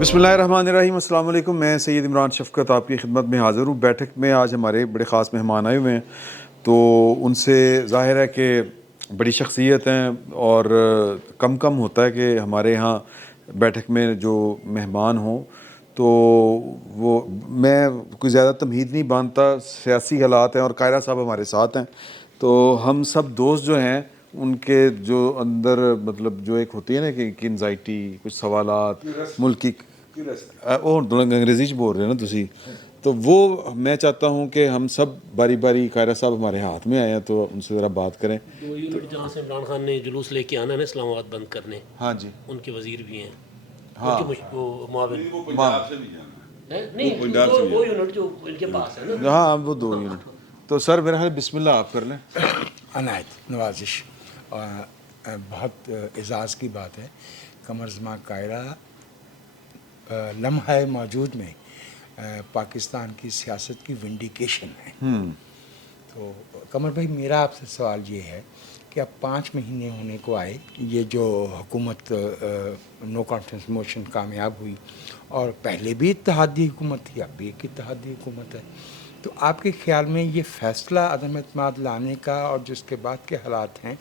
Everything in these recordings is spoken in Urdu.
بسم اللہ الرحمن الرحیم. السلام علیکم. میں سید عمران شفقت آپ کی خدمت میں حاضر ہوں. بیٹھک میں آج ہمارے بڑے خاص مہمان آئے ہوئے ہیں, تو ان سے ظاہر ہے کہ بڑی شخصیت ہیں, اور کم ہوتا ہے کہ ہمارے ہاں بیٹھک میں جو مہمان ہوں تو وہ میں کوئی زیادہ تمہید نہیں باندھتا. سیاسی حالات ہیں اور قاہرہ صاحب ہمارے ساتھ ہیں, تو ہم سب دوست جو ہیں ان کے جو اندر مطلب جو ایک ہوتی ہے نا کہ انزائٹی, کچھ سوالات ملک کی انگریزی بول رہے ہیں نا تسی, تو وہ میں چاہتا ہوں کہ ہم سب باری باری قاہرہ صاحب ہمارے ہاتھ میں آئے ہیں تو ان سے ذرا بات کریں. 2 یونٹ جہاں سے عمران خان نے جلوس لے کے آنا ہے اسلام آباد بند کرنے, ہاں جی, ان کے وزیر بھی ہیں, ہاں ان کے وہ معاون نہیں, وہ یونٹ جو ان کے پاس ہے نا, ہاں وہ 2 یونٹ. تو سر میرا خیال بسم اللہ آپ کر لیں. عنایت نوازش. بہت اعزاز کی بات ہے. قمر زمان قاہرہ لمحہ موجود میں پاکستان کی سیاست کی ونڈیکیشن ہے. تو قمر بھائی میرا آپ سے سوال یہ ہے کہ اب 5 مہینے ہونے کو آئے, یہ جو حکومت نو کانفیڈنس موشن کامیاب ہوئی, اور پہلے بھی اتحادی حکومت تھی, اب بھی ایک اتحادی حکومت ہے, تو آپ کے خیال میں یہ فیصلہ عدم اعتماد لانے کا اور جس کے بعد کے حالات ہیں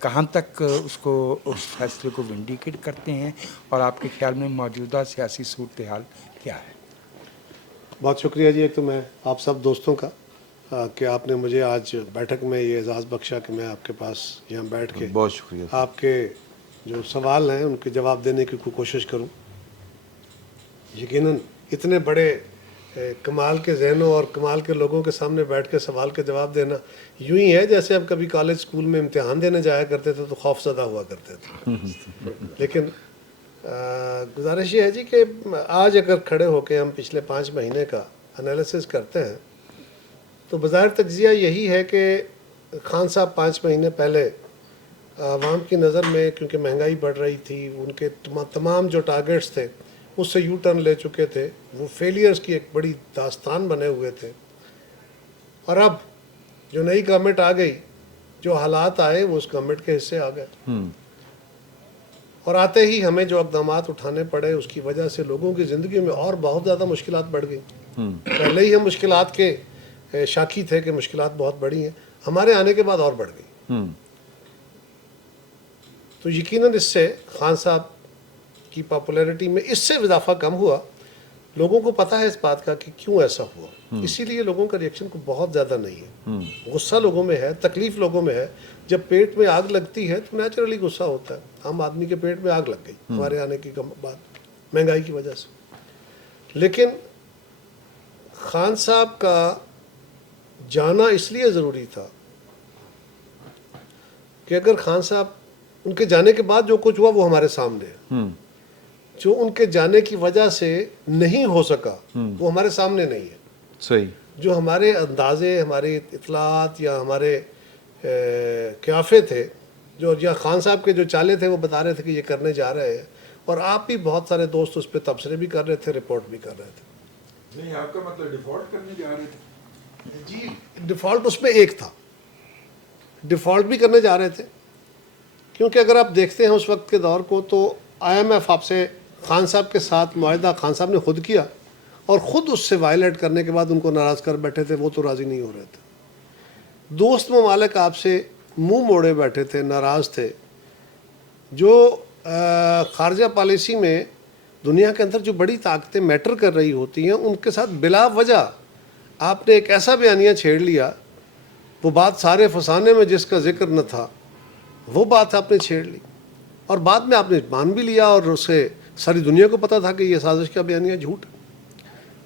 کہاں تک اس فیصلے کو ونڈیکیٹ کرتے ہیں, اور آپ کے خیال میں موجودہ سیاسی صورتحال کیا ہے؟ بہت شکریہ جی. ایک تو میں آپ سب دوستوں کا کہ آپ نے مجھے آج بیٹھک میں یہ اعزاز بخشا کہ میں آپ کے پاس یہاں بیٹھ کے بہت شکریہ. آپ کے جو سوال ہیں ان کے جواب دینے کی کوشش کروں. یقیناً اتنے بڑے کمال کے ذہنوں اور کمال کے لوگوں کے سامنے بیٹھ کے سوال کے جواب دینا یوں ہی ہے جیسے اب کبھی کالج اسکول میں امتحان دینے جایا کرتے تھے تو خوف زدہ ہوا کرتے تھے. لیکن گزارش یہ ہے جی کہ آج اگر کھڑے ہو کے ہم پچھلے 5 مہینے کا انالیسس کرتے ہیں تو بظاہر تجزیہ یہی ہے کہ خان صاحب 5 مہینے پہلے عوام کی نظر میں کیونکہ مہنگائی بڑھ رہی تھی, ان کے تمام جو ٹارگیٹس تھے اس سے یو ٹرن لے چکے تھے, وہ فیلیئرز کی ایک بڑی داستان بنے ہوئے تھے. اور اب جو نئی گورنمنٹ آ گئی, جو حالات آئے وہ اس گورنمنٹ کے حصے آ گئے, اور آتے ہی ہمیں جو اقدامات اٹھانے پڑے اس کی وجہ سے لوگوں کی زندگی میں اور بہت زیادہ مشکلات بڑھ گئیں. پہلے ہی ہم مشکلات کے شاکی تھے کہ مشکلات بہت بڑی ہیں, ہمارے آنے کے بعد اور بڑھ گئی. تو یقیناً اس سے خان صاحب کی پاپولیرٹی میں اس سے اضافہ کم ہوا. لوگوں کو پتہ ہے اس بات کا کہ کیوں ایسا ہوا, اسی لیے لوگوں کا ریئیکشن کو بہت زیادہ نہیں ہے. غصہ لوگوں میں ہے, تکلیف لوگوں میں ہے. جب پیٹ میں آگ لگتی ہے تو نیچرلی غصہ ہوتا ہے. عام آدمی کے پیٹ میں آگ لگ گئی ہمارے آنے کی بعد مہنگائی کی وجہ سے. لیکن خان صاحب کا جانا اس لیے ضروری تھا کہ اگر خان صاحب ان کے جانے کے بعد جو کچھ ہوا وہ ہمارے سامنے ہے. جو ان کے جانے کی وجہ سے نہیں ہو سکا وہ ہمارے سامنے نہیں ہے. صحیح. جو ہمارے اندازے, ہماری اطلاعات یا ہمارے قیافے تھے, جو یا خان صاحب کے جو چالے تھے وہ بتا رہے تھے کہ یہ کرنے جا رہے ہیں, اور آپ بھی بہت سارے دوست اس پہ تبصرے بھی کر رہے تھے, رپورٹ بھی کر رہے تھے. نہیں, آپ کا مطلب ڈیفالٹ کرنے جا رہے تھے؟ جی ڈیفالٹ اس میں ایک تھا, ڈیفالٹ بھی کرنے جا رہے تھے, کیونکہ اگر آپ دیکھتے ہیں اس وقت کے دور کو تو آئی ایم ایف آپ سے خان صاحب کے ساتھ معاہدہ خان صاحب نے خود کیا, اور خود اس سے وائلیٹ کرنے کے بعد ان کو ناراض کر بیٹھے تھے, وہ تو راضی نہیں ہو رہے تھے. دوست ممالک آپ سے منہ موڑے بیٹھے تھے, ناراض تھے. جو خارجہ پالیسی میں دنیا کے اندر جو بڑی طاقتیں میٹر کر رہی ہوتی ہیں ان کے ساتھ بلا وجہ آپ نے ایک ایسا بیانیہ چھیڑ لیا, وہ بات سارے فسانے میں جس کا ذکر نہ تھا وہ بات آپ نے چھیڑ لی, اور بعد میں آپ نے مان بھی لیا, اور اسے ساری دنیا کو پتا تھا کہ یہ سازش کا بیانیہ جھوٹ ہے.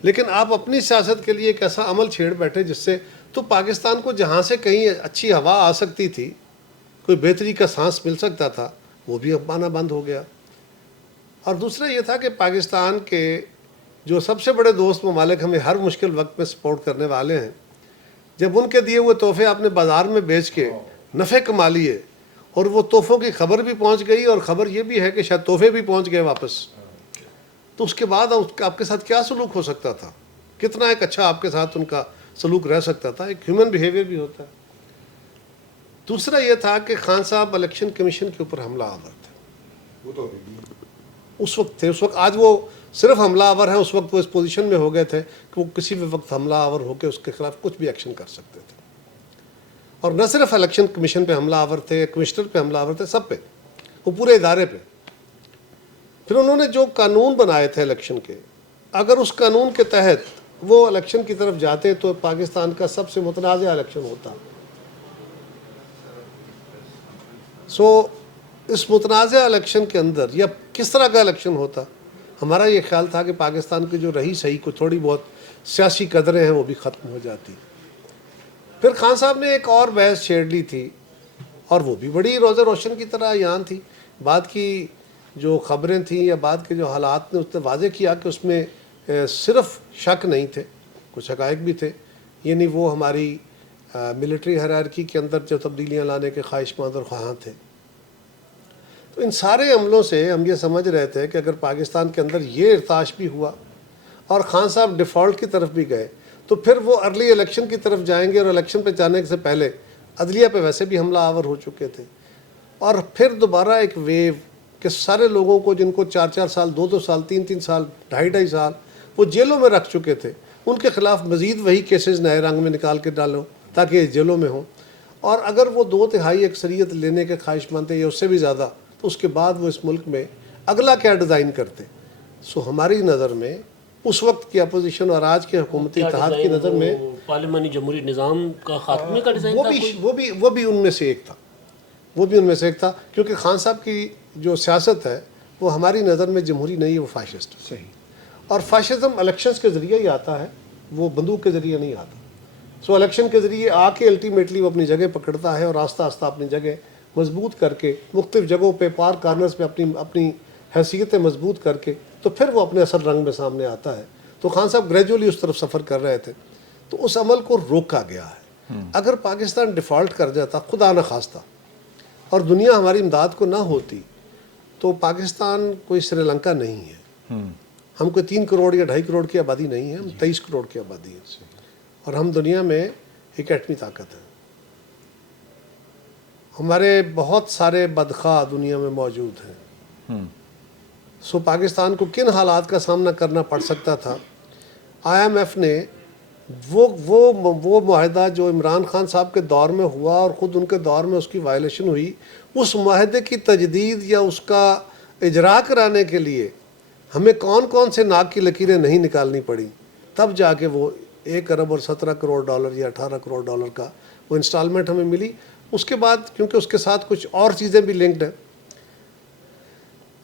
لیکن آپ اپنی سیاست کے لیے ایک ایسا عمل چھیڑ بیٹھے جس سے تو پاکستان کو جہاں سے کہیں اچھی ہوا آ سکتی تھی, کوئی بہتری کا سانس مل سکتا تھا, وہ بھی اب آنا بند ہو گیا. اور دوسرا یہ تھا کہ پاکستان کے جو سب سے بڑے دوست ممالک ہمیں ہر مشکل وقت میں سپورٹ کرنے والے ہیں, جب ان کے دیے ہوئے تحفے آپ نے بازار میں بیچ کے نفع کما لیے, اور وہ تحفوں کی خبر بھی پہنچ گئی, اور خبر یہ بھی ہے کہ شاید تحفے بھی پہنچ گئے واپس, تو اس کے بعد آپ کے ساتھ کیا سلوک ہو سکتا تھا, کتنا ایک اچھا آپ کے ساتھ ان کا سلوک رہ سکتا تھا. ایک ہیومن بیہیویئر بھی ہوتا ہے. دوسرا یہ تھا کہ خان صاحب الیکشن کمیشن کے اوپر حملہ آور تھے. وہ تو اس وقت تھے. اس وقت آج وہ صرف حملہ آور ہیں, اس وقت وہ اس پوزیشن میں ہو گئے تھے کہ وہ کسی بھی وقت حملہ آور ہو کے اس کے خلاف کچھ بھی ایکشن کر سکتے تھے. اور نہ صرف الیکشن کمیشن پہ حملہ آور تھے, کمشنر پہ حملہ آور تھے, سب پہ, وہ پورے ادارے پہ. پھر انہوں نے جو قانون بنائے تھے الیکشن کے, اگر اس قانون کے تحت وہ الیکشن کی طرف جاتے تو پاکستان کا سب سے متنازع الیکشن ہوتا. اس متنازع الیکشن کے اندر یا کس طرح کا الیکشن ہوتا, ہمارا یہ خیال تھا کہ پاکستان کی جو رہی صحیح کو تھوڑی بہت سیاسی قدریں ہیں وہ بھی ختم ہو جاتی. پھر خان صاحب نے ایک اور بحث چھیڑ لی تھی, اور وہ بھی بڑی روزہ روشن کی طرح یان تھی. بعد کی جو خبریں تھیں یا بعد کے جو حالات نے اس نے واضح کیا کہ اس میں صرف شک نہیں تھے, کچھ حقائق بھی تھے. یعنی وہ ہماری ملٹری ہیرارکی کے اندر جو تبدیلیاں لانے کے خواہش مند اور خواہاں تھے. تو ان سارے عملوں سے ہم یہ سمجھ رہے تھے کہ اگر پاکستان کے اندر یہ ارتعاش بھی ہوا اور خان صاحب ڈیفالٹ کی طرف بھی گئے تو پھر وہ ارلی الیکشن کی طرف جائیں گے, اور الیکشن پہ جانے سے پہلے عدلیہ پہ ویسے بھی حملہ آور ہو چکے تھے. اور پھر دوبارہ ایک ویو کہ سارے لوگوں کو جن کو 4 سال 2 سال 3 سال 2.5 سال وہ جیلوں میں رکھ چکے تھے, ان کے خلاف مزید وہی کیسز نئے رنگ میں نکال کے ڈالو تاکہ یہ جیلوں میں ہوں. اور اگر وہ 2/3 اکثریت لینے کے خواہش مند تھے یا اس سے بھی زیادہ, تو اس کے بعد وہ اس ملک میں اگلا کیا ڈیزائن کرتے. ہماری نظر میں اس وقت کی اپوزیشن اور آج کے حکومتی اتحاد کی نظر میں پارلیمانی جمہوری نظام کا خاتمے کا ڈیزائن وہ بھی ان میں سے ایک تھا. وہ بھی ان میں سے ایک تھا, کیونکہ خان صاحب کی جو سیاست ہے وہ ہماری نظر میں جمہوری نہیں ہے, وہ فاشسٹ ہے. صحیح. اور فاشزم الیکشنز کے ذریعے ہی آتا ہے, وہ بندوق کے ذریعے نہیں آتا. الیکشن کے ذریعے آ کے الٹیمیٹلی وہ اپنی جگہ پکڑتا ہے, اور آہستہ آہستہ اپنی جگہ مضبوط کر کے مختلف جگہوں پہ پار کارنرز پہ اپنی حیثیتیں مضبوط کر کے تو پھر وہ اپنے اصل رنگ میں سامنے آتا ہے. تو خان صاحب گریجولی اس طرف سفر کر رہے تھے, تو اس عمل کو روکا گیا ہے. اگر پاکستان ڈیفالٹ کر جاتا خدا نہ خواستہ اور دنیا ہماری امداد کو نہ ہوتی, تو پاکستان کوئی سری لنکا نہیں ہے. ہم کوئی 3 کروڑ یا 2.5 کروڑ کی آبادی نہیں ہے, ہم 23 کروڑ کی آبادی ہے, اور ہم دنیا میں ایک ایٹمی طاقت ہے. ہمارے بہت سارے بدخواہ دنیا میں موجود ہیں. پاکستان کو کن حالات کا سامنا کرنا پڑ سکتا تھا. IMF نے وہ معاہدہ جو عمران خان صاحب کے دور میں ہوا اور خود ان کے دور میں اس کی وائلیشن ہوئی, اس معاہدے کی تجدید یا اس کا اجرا کرانے کے لیے ہمیں کون سے ناک کی لکیریں نہیں نکالنی پڑی, تب جا کے وہ 1 ارب اور 17 کروڑ ڈالر یا 18 کروڑ ڈالر کا وہ انسٹالمنٹ ہمیں ملی. اس کے بعد کیونکہ اس کے ساتھ کچھ اور چیزیں بھی لنکڈ ہیں,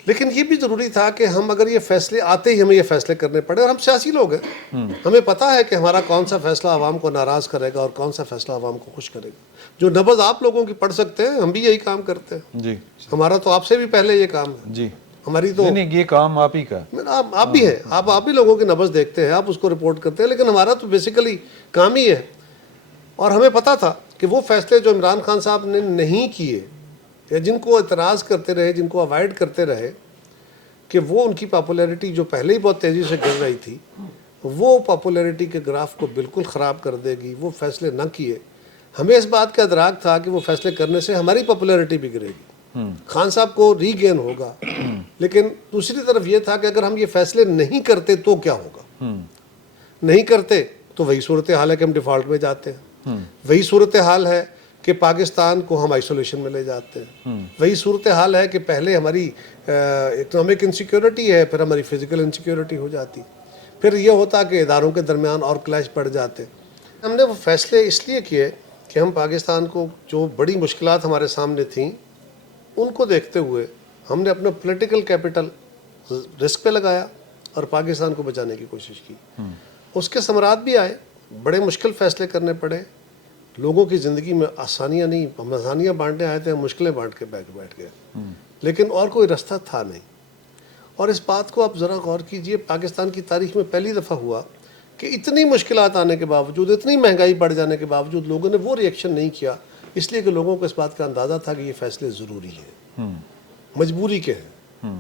لیکن یہ بھی ضروری تھا کہ ہم اگر یہ فیصلے آتے ہی ہمیں یہ فیصلے کرنے پڑے, اور ہم سیاسی لوگ ہیں, ہمیں پتہ ہے کہ ہمارا کون سا فیصلہ عوام کو ناراض کرے گا اور کون سا فیصلہ عوام کو خوش کرے گا. جو نبض آپ لوگوں کی پڑھ سکتے ہیں, ہم بھی یہی کام کرتے ہیں. جی, ہمارا تو آپ سے بھی پہلے یہ کام ہے. جی, ہماری تو نہیں, یہ کام آپ ہی کا, آپ بھی ہیں, آپ بھی لوگوں کی نبض دیکھتے ہیں, آپ اس کو رپورٹ کرتے ہیں, لیکن ہمارا تو بیسیکلی کام ہی ہے. اور ہمیں پتہ تھا کہ وہ فیصلے جو عمران خان صاحب نے نہیں کیے یا جن کو اعتراض کرتے رہے, جن کو اوائڈ کرتے رہے, کہ وہ ان کی پاپولیرٹی جو پہلے ہی بہت تیزی سے گر رہی تھی, وہ پاپولیرٹی کے گراف کو بالکل خراب کر دے گی. وہ فیصلے نہ کیے. ہمیں اس بات کا ادراک تھا کہ وہ فیصلے کرنے سے ہماری پاپولیرٹی بھی گرے گی, خان صاحب کو ری گین ہوگا. لیکن دوسری طرف یہ تھا کہ اگر ہم یہ فیصلے نہیں کرتے تو کیا ہوگا. نہیں کرتے تو وہی صورتحال ہے کہ ہم ڈیفالٹ میں جاتے ہیں, وہی صورتحال ہے کہ پاکستان کو ہم آئسولیشن میں لے جاتے ہیں, وہی صورتحال ہے کہ پہلے ہماری اکنامک انسیکیورٹی ہے, پھر ہماری فزیکل انسیکیورٹی ہو جاتی, پھر یہ ہوتا کہ اداروں کے درمیان اور کلیش پڑ جاتے. ہم نے وہ فیصلے اس لیے کیے کہ ہم پاکستان کو جو بڑی مشکلات ہمارے سامنے تھیں ان کو دیکھتے ہوئے ہم نے اپنا پولیٹیکل کیپٹل رسک پہ لگایا اور پاکستان کو بچانے کی کوشش کی. اس کے ثمرات بھی آئے, بڑے مشکل فیصلے کرنے پڑے, لوگوں کی زندگی میں آسانیاں نہیں, ہم آسانیاں بانٹنے آئے تھے, ہم مشکلیں بانٹ کے بیٹھ گئے, لیکن اور کوئی رستہ تھا نہیں. اور اس بات کو آپ ذرا غور کیجئے, پاکستان کی تاریخ میں پہلی دفعہ ہوا کہ اتنی مشکلات آنے کے باوجود, اتنی مہنگائی بڑھ جانے کے باوجود لوگوں نے وہ ری ایکشن نہیں کیا, اس لیے کہ لوگوں کو اس بات کا اندازہ تھا کہ یہ فیصلے ضروری ہیں, مجبوری کے ہیں.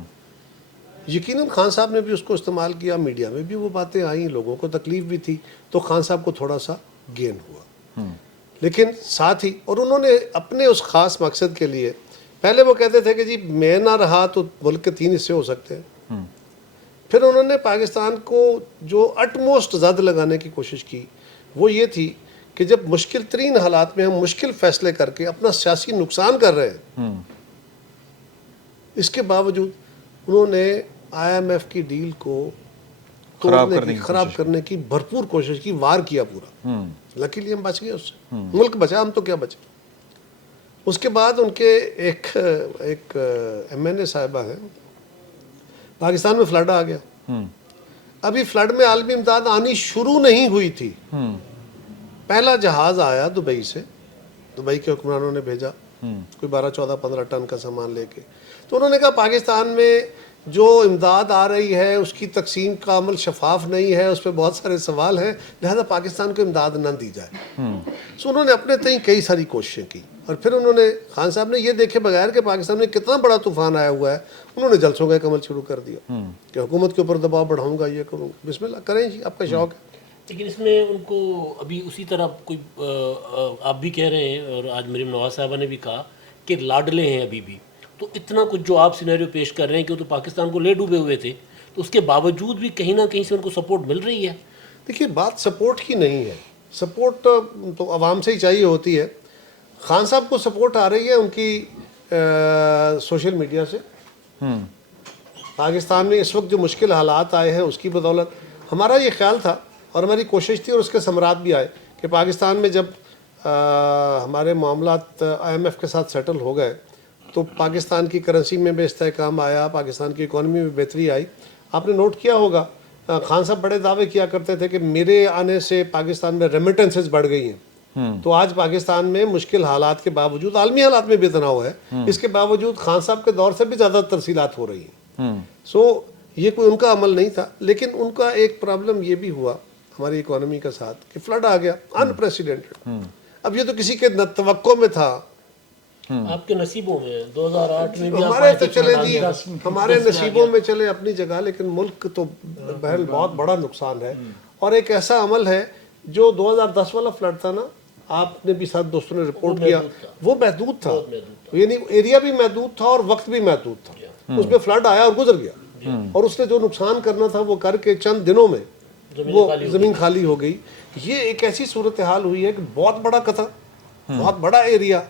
یقیناً خان صاحب نے بھی اس کو استعمال کیا, میڈیا میں بھی وہ باتیں آئیں, لوگوں کو تکلیف بھی تھی, تو خان صاحب کو تھوڑا سا گین ہوا. لیکن ساتھ ہی, اور انہوں نے اپنے اس خاص مقصد کے لیے, پہلے وہ کہتے تھے کہ جی میں نہ رہا تو ملک کے 3 حصے ہو سکتے ہیں, پھر انہوں نے پاکستان کو جو اٹموسٹ زد لگانے کی کوشش کی وہ یہ تھی کہ جب مشکل ترین حالات میں ہم مشکل فیصلے کر کے اپنا سیاسی نقصان کر رہے ہیں، اس کے باوجود انہوں نے IMF کی ڈیل کو خراب کرنے کی بھرپور کوشش کی، وار کیا پورا. لکیلی ہم بچ گئے اس سے، ملک بچا، ہم تو کیا بچے. اس کے بعد ان کے ایک MNA صاحبہ ہیں، پاکستان میں فلڈ آ گیا. ابھی فلڈ میں عالمی امداد آنی شروع نہیں ہوئی تھی، پہلا جہاز آیا دبئی سے، دبئی کے حکمرانوں نے بھیجا کوئی 12-14-15 ٹن کا سامان لے کے. تو انہوں نے کہا پاکستان میں جو امداد آ رہی ہے اس کی تقسیم کا عمل شفاف نہیں ہے، اس پہ بہت سارے سوال ہیں، لہذا پاکستان کو امداد نہ دی جائے. سو انہوں نے اپنے تئیں کئی ساری کوششیں کی، اور پھر انہوں نے خان صاحب نے یہ دیکھے بغیر کہ پاکستان میں کتنا بڑا طوفان آیا ہوا ہے، انہوں نے جلسوں کا ایک عمل شروع کر دیا کہ حکومت کے اوپر دباؤ بڑھاؤں گا، یہ کروں گا. بسم اللہ کریں جی، آپ کا شوق ہے. لیکن اس میں ان کو ابھی اسی طرح کوئی آپ بھی کہہ رہے ہیں اور آج مریم نواز صاحبہ نے بھی کہا کہ لاڈلے ہیں ابھی بھی. تو اتنا کچھ جو آپ سینیریو پیش کر رہے ہیں کہ وہ تو پاکستان کو لے ڈوبے ہوئے تھے، تو اس کے باوجود بھی کہیں نہ کہیں سے ان کو سپورٹ مل رہی ہے. دیکھیے بات سپورٹ کی نہیں ہے، سپورٹ تو عوام سے ہی چاہیے ہوتی ہے. خان صاحب کو سپورٹ آ رہی ہے ان کی سوشل میڈیا سے. پاکستان میں اس وقت جو مشکل حالات آئے ہیں اس کی بدولت. ہمارا یہ خیال تھا اور ہماری کوشش تھی اور اس کے ثمرات بھی آئے کہ پاکستان میں جب ہمارے معاملات IMF کے ساتھ سیٹل ہو گئے تو پاکستان کی کرنسی میں بھی استحکام آیا، پاکستان کی اکانومی میں بہتری آئی. آپ نے نوٹ کیا ہوگا خان صاحب بڑے دعوے کیا کرتے تھے کہ میرے آنے سے پاکستان میں ریمیٹنسز بڑھ گئی ہیں. تو آج پاکستان میں مشکل حالات کے باوجود، عالمی حالات میں بھی تناؤ ہے، اس کے باوجود خان صاحب کے دور سے بھی زیادہ ترسیلات ہو رہی ہیں. سو یہ کوئی ان کا عمل نہیں تھا، لیکن ان کا ایک پرابلم یہ بھی ہوا ہماری اکانومی کا ساتھ کہ فلڈ آ گیا انپریسیڈنٹڈ. اب یہ تو کسی کے توقع میں تھا. آپ کے نصیبوں میں 2008 میں بھی ہمارے تو چلے جی، ہمارے نصیبوں میں چلے اپنی جگہ، لیکن ملک تو بہرحال بہت بڑا نقصان ہے. اور ایک ایسا عمل ہے جو 2010 والا فلڈ تھا نا، آپ نے بھی ساتھ دوستوں نے رپورٹ کیا، وہ محدود تھا، یعنی ایریا بھی محدود تھا اور وقت بھی محدود تھا. اس میں فلڈ آیا اور گزر گیا، اور اس نے جو نقصان کرنا تھا وہ کر کے چند دنوں میں وہ زمین خالی ہو گئی. یہ ایک ایسی صورتحال ہوئی ہے کہ بہت بڑا قطع، بہت بڑا ایریا،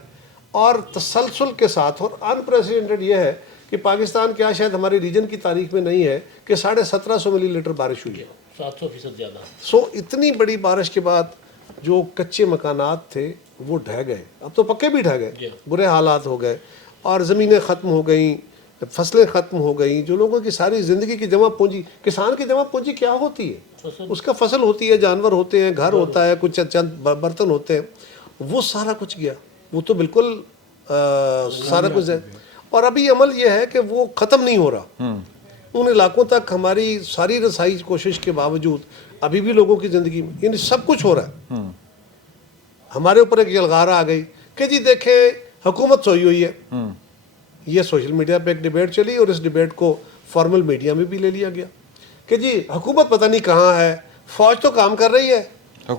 اور تسلسل کے ساتھ. اور انپریسیڈنٹڈ یہ ہے کہ پاکستان کیا شاید ہمارے ریجن کی تاریخ میں نہیں ہے کہ 1750 ملی لیٹر بارش ہوئی ہے، 700% زیادہ. سو اتنی بڑی بارش کے بعد جو کچے مکانات تھے وہ ڈھہ گئے، اب تو پکے بھی ڈھہ گئے، برے حالات ہو گئے، اور زمینیں ختم ہو گئیں، فصلیں ختم ہو گئیں. جو لوگوں کی ساری زندگی کی جمع پونجی، کسان کی جمع پونجی کیا ہوتی ہے؟ اس کا فصل ہوتی ہے، جانور ہوتے ہیں، گھر ہوتا ہے، کچھ چند برتن ہوتے ہیں، وہ سارا کچھ گیا. وہ تو بالکل سارا کچھ ہے. اور ابھی عمل یہ ہے کہ وہ ختم نہیں ہو رہا. ان علاقوں تک ہماری ساری رسائی کوشش کے باوجود ابھی بھی لوگوں کی زندگی میں یعنی سب کچھ ہو رہا ہے. ہمارے اوپر ایک یلغار آ گئی کہ جی دیکھیں حکومت سوئی ہوئی ہے. یہ سوشل میڈیا پہ ایک ڈیبیٹ چلی اور اس ڈیبیٹ کو فارمل میڈیا میں بھی لے لیا گیا کہ جی حکومت پتہ نہیں کہاں ہے، فوج تو کام کر رہی ہے،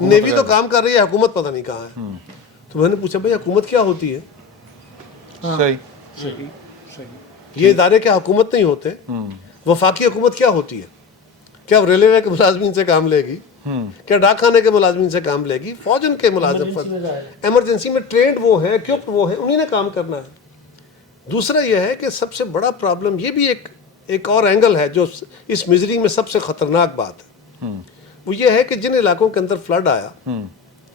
نیوی تو کام کر رہی ہے، حکومت پتہ نہیں کہاں ہے. تو میں نے پوچھا بھائی حکومت کیا ہوتی ہے؟ یہ ادارے کیا حکومت نہیں ہوتے؟ وفاقی حکومت کیا ہوتی ہے؟ کیا ریلوے کے ملازمین سے کام لے گی؟ کیا ڈاک خانے کے ملازمین سے کام لے گی؟ فوج ان کے ملازم ایمرجنسی میں ٹرینڈ وہ ہیں، اکوپڈ وہ ہیں، انہی نے کام کرنا ہے. دوسرا یہ ہے کہ سب سے بڑا پرابلم، یہ بھی ایک اور اینگل ہے جو اس مزری میں سب سے خطرناک بات ہے، وہ یہ ہے کہ جن علاقوں کے اندر فلڈ آیا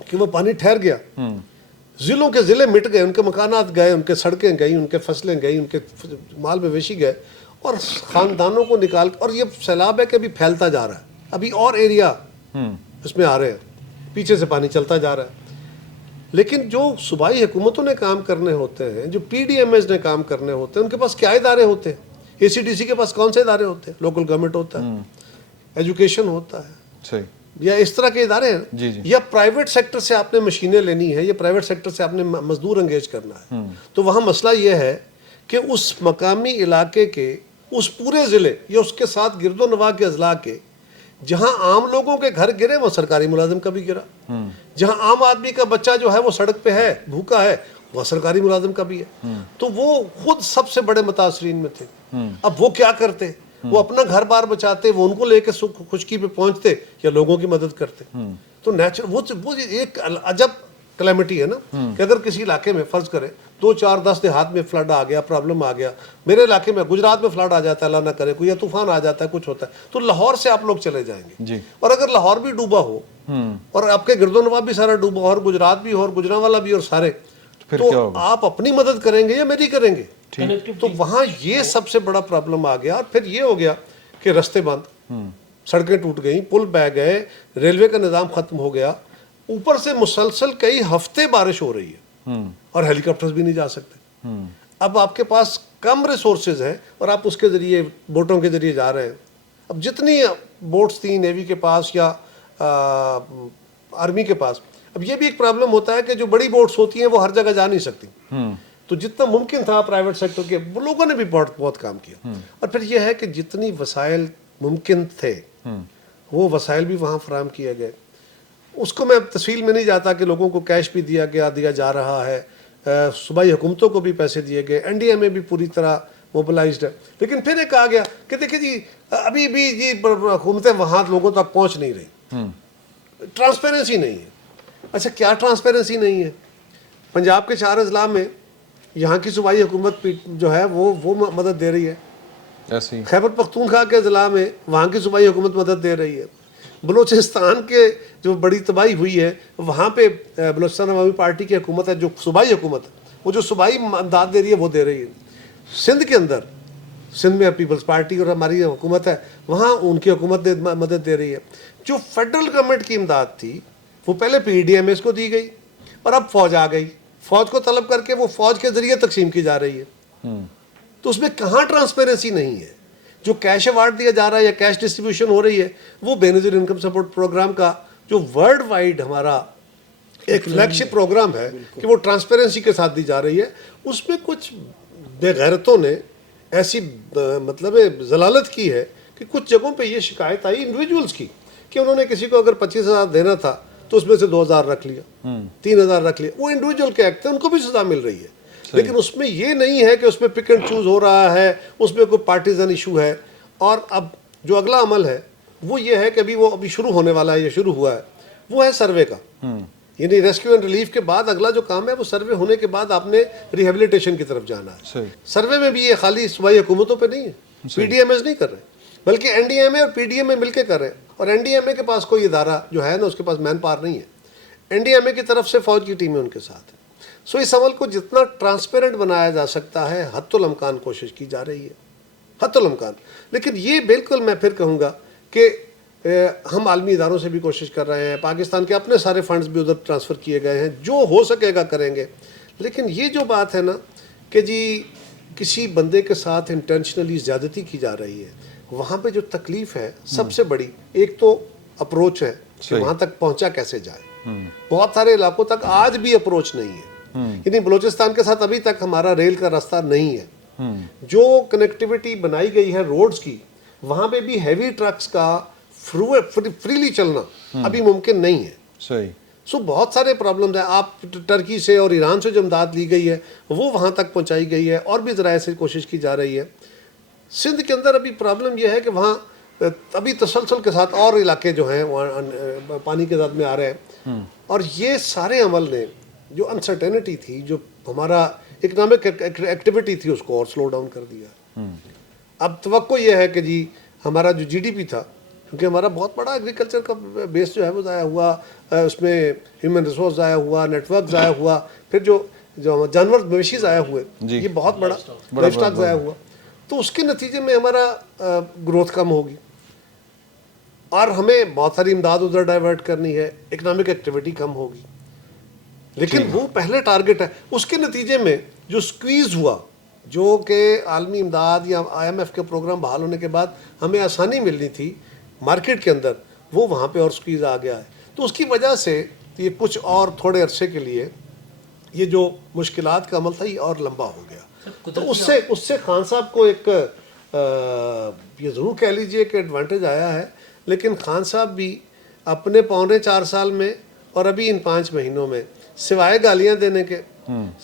کہ وہ پانی ٹھہر گیا، ضلعوں کے ضلع مٹ گئے، ان کے مکانات گئے، ان کے سڑکیں گئی، ان کے فصلیں گئی، ان کے مال مویشی گئے، اور خاندانوں کو نکال. اور یہ سیلاب ہے کہ ابھی پھیلتا جا رہا ہے، ابھی اور ایریا اس میں آ رہے ہیں، پیچھے سے پانی چلتا جا رہا ہے. لیکن جو صوبائی حکومتوں نے کام کرنے ہوتے ہیں، جو PDMS نے کام کرنے ہوتے ہیں، ان کے پاس کیا ادارے ہوتے ہیں؟ ACDC کے پاس کون سے ادارے ہوتے ہیں؟ لوکل گورنمنٹ ہوتا ہے، ایجوکیشن ہوتا ہے، یا اس طرح کے ادارے ہیں، یا پرائیویٹ سیکٹر سے آپ نے مشینیں لینی ہے، یا پرائیویٹ سیکٹر سے آپ نے مزدور انگیج کرنا ہے. تو وہاں مسئلہ یہ ہے کہ اس مقامی علاقے کے، اس پورے ضلع یا اس کے ساتھ گرد و نواح کے اضلاع کے، جہاں عام لوگوں کے گھر گرے وہ سرکاری ملازم کا بھی گرا، جہاں عام آدمی کا بچہ جو ہے وہ سڑک پہ ہے، بھوکا ہے، وہ سرکاری ملازم کا بھی ہے. تو وہ خود سب سے بڑے متاثرین میں تھے. اب وہ کیا کرتے؟ وہ اپنا گھر بار بچاتے, وہ ان کو لے کے خشکی پہ پہنچتے یا لوگوں کی مدد کرتے. تو نیچرل وہ ایک عجب کلیمٹی ہے نا کہ اگر کسی علاقے میں فرض کرے 2 4 10 دیہات میں فلڈ آ گیا, پرابلم آ گیا, میرے علاقے میں گجرات میں فلڈ آ جاتا ہے, اللہ نہ کرے کوئی, یا طوفان آ جاتا ہے, کچھ ہوتا ہے, تو لاہور سے آپ لوگ چلے جائیں گے. اور اگر لاہور بھی ڈوبا ہو اور آپ کے گرد و نواح بھی سارا ڈوبا اور گجرات بھی ہو اور گجرانوالہ بھی اور سارے, تو آپ اپنی مدد کریں گے یا میری کریں گے؟ تو وہاں یہ سب سے بڑا پرابلم آ گیا. اور پھر یہ ہو گیا کہ رستے بند, سڑکیں ٹوٹ گئیں, پل بہ گئے, ریلوے کا نظام ختم ہو گیا, اوپر سے مسلسل کئی ہفتے بارش ہو رہی ہے اور ہیلی کاپٹرز بھی نہیں جا سکتے. اب آپ کے پاس کم ریسورسز ہیں اور آپ اس کے ذریعے بوٹوں کے ذریعے جا رہے ہیں. اب جتنی بوٹس تھیں نیوی کے پاس یا آرمی کے پاس, اب یہ بھی ایک پرابلم ہوتا ہے کہ جو بڑی بوٹس ہوتی ہیں وہ ہر جگہ جا نہیں سکتی. تو جتنا ممکن تھا پرائیویٹ سیکٹر کے وہ لوگوں نے بھی بہت کام کیا. اور پھر یہ ہے کہ جتنی وسائل ممکن تھے وہ وسائل بھی وہاں فراہم کیے گئے. اس کو میں تفصیل میں نہیں جاتا کہ لوگوں کو کیش بھی دیا جا رہا ہے, صوبائی حکومتوں کو بھی پیسے دیے گئے, این ڈی ایم اے بھی پوری طرح موبلائزڈ ہے. لیکن پھر ایک آ گیا کہ دیکھیں جی ابھی بھی جی حکومتیں وہاں لوگوں تک پہنچ نہیں رہی, ٹرانسپیرنسی نہیں ہے. اچھا کیا ٹرانسپیرنسی نہیں ہے؟ پنجاب کے 4 اضلاع میں یہاں کی صوبائی حکومت جو ہے وہ مدد دے رہی ہے. خیبر پختونخوا کے اضلاع میں وہاں کی صوبائی حکومت مدد دے رہی ہے. بلوچستان کے جو بڑی تباہی ہوئی ہے وہاں پہ بلوچستان عوامی پارٹی کی حکومت ہے, جو صوبائی حکومت ہے, وہ جو صوبائی امداد دے رہی ہے وہ دے رہی ہے. سندھ کے اندر, سندھ میں پیپلز پارٹی اور ہماری حکومت ہے, وہاں ان کی حکومت مدد دے رہی ہے. جو فیڈرل گورنمنٹ کی امداد تھی وہ پہلے پی ڈی ایم ایس کو دی گئی اور اب فوج آ گئی, فوج کو طلب کر کے وہ فوج کے ذریعے تقسیم کی جا رہی ہے. تو اس میں کہاں ٹرانسپیرنسی نہیں ہے؟ جو کیش ایوارڈ دیا جا رہا ہے یا کیش ڈسٹریبیوشن ہو رہی ہے وہ بے نظیر انکم سپورٹ پروگرام کا جو ورلڈ وائڈ ہمارا ایک فلیگ شپ پروگرام ہے کہ وہ ٹرانسپیرنسی کے ساتھ دی جا رہی ہے. اس میں کچھ بے غیرتوں نے ایسی مطلب ضلالت کی ہے کہ کچھ جگہوں پہ یہ شکایت آئی انڈیویجولز کی کہ انہوں نے کسی کو اگر 25,000 دینا تھا تو اس میں سے 2,000 رکھ لیا, 3,000 رکھ لیا. وہ انڈیویجول کے ایکٹ ہیں, ان کو بھی سزا مل رہی ہے. لیکن اس میں یہ نہیں ہے کہ اس میں پک اینڈ چوز ہو رہا ہے, اس میں کوئی پارٹیزن ایشو ہے. اور اب جو اگلا عمل ہے وہ یہ ہے کہ ابھی شروع ہونے والا ہے یا شروع ہوا ہے, وہ ہے سروے کا. یعنی ریسکیو اینڈ ریلیف کے بعد اگلا جو کام ہے وہ سروے ہونے کے بعد آپ نے ریہیبلیٹیشن کی طرف جانا ہے. سروے میں بھی یہ خالی صوبائی حکومتوں پہ نہیں ہے, پی ڈی ایم ایز نہیں کر رہے بلکہ این ڈی ایم اے اور پی ڈی ایم اے مل کے کر رہے ہیں. اور این ڈی ایم اے کے پاس کوئی ادارہ جو ہے نا اس کے پاس مین پاور نہیں ہے, این ڈی ایم اے کی طرف سے فوج کی ٹیمیں ان کے ساتھ ہیں. سو اس عمل کو جتنا ٹرانسپیرنٹ بنایا جا سکتا ہے حتی الامکان کوشش کی جا رہی ہے, حتی الامکان. لیکن یہ بالکل میں پھر کہوں گا کہ ہم عالمی اداروں سے بھی کوشش کر رہے ہیں, پاکستان کے اپنے سارے فنڈز بھی ادھر ٹرانسفر کیے گئے ہیں, جو ہو سکے گا کریں گے. لیکن یہ جو بات ہے نا کہ جی کسی بندے کے ساتھ انٹینشنلی زیادتی کی جا رہی ہے, وہاں پہ جو تکلیف ہے سب سے بڑی ایک تو اپروچ ہے کہ وہاں تک پہنچا کیسے جائے. بہت سارے علاقوں تک آج بھی اپروچ نہیں ہے. یعنی بلوچستان کے ساتھ ابھی تک ہمارا ریل کا راستہ نہیں ہے. جو کنیکٹیوٹی بنائی گئی ہے روڈز کی, وہاں پہ بھی ہیوی ٹرکس کا فریلی چلنا ابھی ممکن نہیں ہے. سو بہت سارے پرابلمز ہیں. آپ ٹرکی سے اور ایران سے جو امداد لی گئی ہے وہ وہاں تک پہنچائی گئی ہے, اور بھی ذرائع سے کوشش کی جا رہی ہے. سندھ کے اندر ابھی پرابلم یہ ہے کہ وہاں ابھی تسلسل کے ساتھ اور علاقے جو ہیں وہاں پانی کے ذات میں آ رہے ہیں, اور یہ سارے عمل نے جو انسرٹینٹی تھی, جو ہمارا اکنامک ایکٹیویٹی تھی, اس کو اور سلو ڈاؤن کر دیا. اب توقع یہ ہے کہ جی ہمارا جو جی ڈی پی تھا, کیونکہ ہمارا بہت بڑا ایگریکلچر کا بیس جو ہے وہ ضائع ہوا, اس میں ہیومن ریسورس ضائع ہوا, نیٹ ورک ضائع ہوا, پھر جو جانور مویشی ضائع ہوئے, یہ بہت بڑا لائف اسٹاک ضائع ہوا. تو اس کے نتیجے میں ہمارا گروتھ کم ہوگی اور ہمیں بہت ساری امداد ادھر ڈائیورٹ کرنی ہے, اکنامک ایکٹیویٹی کم ہوگی. لیکن وہ پہلے ٹارگٹ ہے. اس کے نتیجے میں جو سکویز ہوا, جو کہ عالمی امداد یا آئی ایم ایف کے پروگرام بحال ہونے کے بعد ہمیں آسانی ملنی تھی مارکیٹ کے اندر, وہ وہاں پہ اور سکویز آ گیا ہے. تو اس کی وجہ سے یہ کچھ اور تھوڑے عرصے کے لیے یہ جو مشکلات کا عمل تھا یہ اور لمبا ہو گیا. تو اس سے خان صاحب کو ایک یہ ضرور کہہ لیجئے کہ ایڈوانٹیج آیا ہے, لیکن خان صاحب بھی اپنے 4.25 سال میں اور ابھی ان 5 مہینوں میں سوائے گالیاں دینے کے,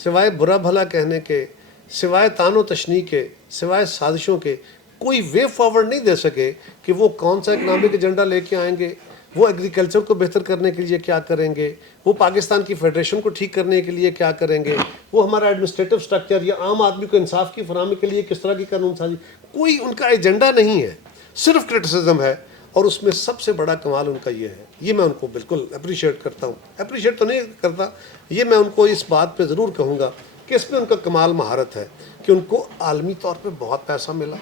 سوائے برا بھلا کہنے کے, سوائے تان و تشنیع کے, سوائے سازشوں کے, کوئی وے فارورڈ نہیں دے سکے کہ وہ کون سا اکنامک ایجنڈا لے کے آئیں گے, وہ ایگریکلچر کو بہتر کرنے کے لیے کیا کریں گے, وہ پاکستان کی فیڈریشن کو ٹھیک کرنے کے لیے کیا کریں گے, وہ ہمارا ایڈمنسٹریٹو سٹرکچر یا عام آدمی کو انصاف کی فراہمی کے لیے کس طرح کی قانون سازی, کوئی ان کا ایجنڈا نہیں ہے, صرف کرٹیسزم ہے. اور اس میں سب سے بڑا کمال ان کا یہ ہے, یہ میں ان کو بالکل اپریشیٹ کرتا ہوں, اپریشیٹ تو نہیں کرتا, یہ میں ان کو اس بات پہ ضرور کہوں گا کہ اس میں ان کا کمال مہارت ہے کہ ان کو عالمی طور پہ بہت پیسہ ملا,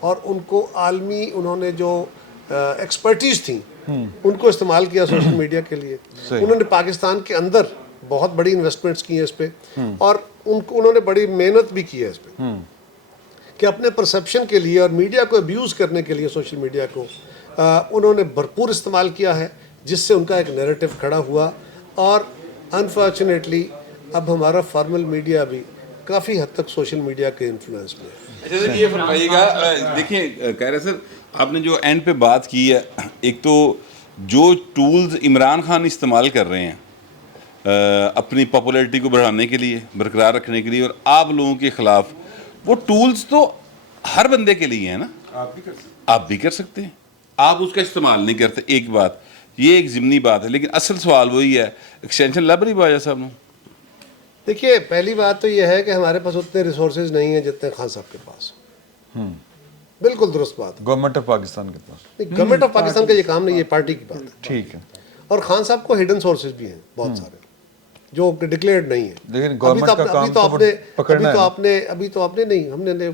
اور ان کو عالمی انہوں نے جو ایکسپرٹیز تھیں ان کو استعمال کیا سوشل میڈیا کے لیے. انہوں نے پاکستان کے اندر بہت بڑی انویسٹمنٹس کی ہیں اس پہ, اور انہوں نے بڑی محنت بھی کی ہے اس پہ کہ اپنے پرسیپشن کے لیے اور میڈیا کو ابیوز کرنے کے لیے سوشل میڈیا کو انہوں نے بھرپور استعمال کیا ہے, جس سے ان کا ایک نیریٹو کھڑا ہوا. اور انفارچونیٹلی اب ہمارا فارمل میڈیا بھی کافی حد تک سوشل میڈیا کے انفلوئنس میں ہے. اچھا سر یہ فرمائیے گا, دیکھیں کہہ رہے سر آپ نے جو اینڈ پہ بات کی ہے, ایک تو جو ٹولز عمران خان استعمال کر رہے ہیں اپنی پاپولیرٹی کو بڑھانے کے لیے, برقرار رکھنے کے لیے, اور آپ لوگوں کے خلاف, وہ ٹولز تو ہر بندے کے لیے ہیں نا, آپ بھی کر سکتے ہیں, آپ اس کا استعمال نہیں کرتے. ایک بات یہ ایک ضمنی بات ہے, لیکن اصل سوال وہی ہے, ایکسٹینشن لب رہی باجا صاحب نے. دیکھیے پہلی بات تو یہ ہے کہ ہمارے پاس اتنے ریسورسز نہیں ہیں جتنے خان صاحب کے پاس. بالکل درست بات ہے. گورنمنٹ آف پاکستان کے پاس نہیں, گورنمنٹ آف پاکستان کا یہ کام نہیں, یہ پارٹی کی بات ہے. ٹھیک ہے. اور خان صاحب کو ہڈن سورسز بھی ہیں بہت سارے جو ڈکلیئرڈ نہیں ہیں. لیکن گورنمنٹ کا کام تو پکڑنا ہے. ابھی تو آپ نے نہیں, ہم نے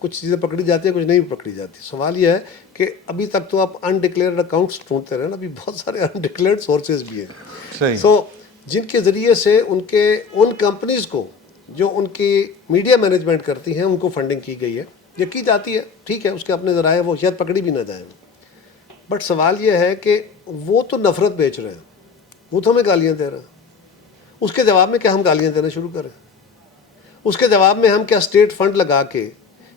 کچھ چیزیں پکڑی جاتی ہیں, کچھ نہیں پکڑی جاتی. سوال یہ ہے کہ ابھی تک تو آپ انڈکلیئرڈ اکاؤنٹس ڈھونڈتے رہے نا, ابھی بہت سارے انڈکلیئرڈ سورسز بھی ہیں. سو جن کے ذریعے سے ان کمپنیز کو جو ان کی میڈیا مینجمنٹ کرتی ہیں ان کو فنڈنگ کی گئی ہے, یہ کی جاتی ہے, ٹھیک ہے, اس کے اپنے ذرائع وہ شاید پکڑی بھی نہ جائیں. بٹ سوال یہ ہے کہ وہ تو نفرت بیچ رہے ہیں, وہ تو ہمیں گالیاں دے رہے ہیں, اس کے جواب میں کیا ہم گالیاں دینا شروع کریں؟ اس کے جواب میں ہم کیا اسٹیٹ فنڈ لگا کے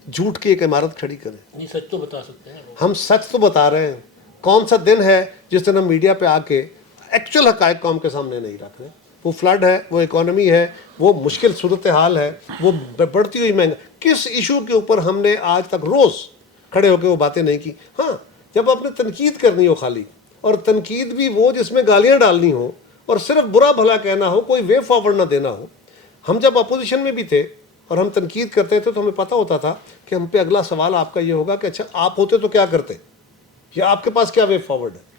جھوٹ کی ایک عمارت کھڑی کریں؟ نہیں, سچ تو بتا سکتے ہیں. ہم سچ تو بتا رہے ہیں. کون سا دن ہے جس دن ہم میڈیا پہ آ کے ایکچوئل حقائق قوم کے سامنے نہیں رکھ رہے؟ وہ فلڈ ہے, وہ اکانومی ہے, وہ مشکل صورتحال ہے, وہ بڑھتی ہوئی مہنگا, کس ایشو کے اوپر ہم نے آج تک روز کھڑے ہو کے وہ باتیں نہیں کی؟ ہاں, جب آپ نے تنقید کرنی ہو خالی, اور تنقید بھی وہ جس میں گالیاں ڈالنی ہو اور صرف برا بھلا کہنا ہو, کوئی وے فارورڈ نہ دینا ہو. ہم جب اپوزیشن میں بھی تھے اور ہم تنقید کرتے تھے تو ہمیں پتہ ہوتا تھا کہ ہم پہ اگلا سوال آپ کا یہ ہوگا کہ اچھا آپ ہوتے تو کیا کرتے, یا آپ کے پاس کیا وے فارورڈ ہے.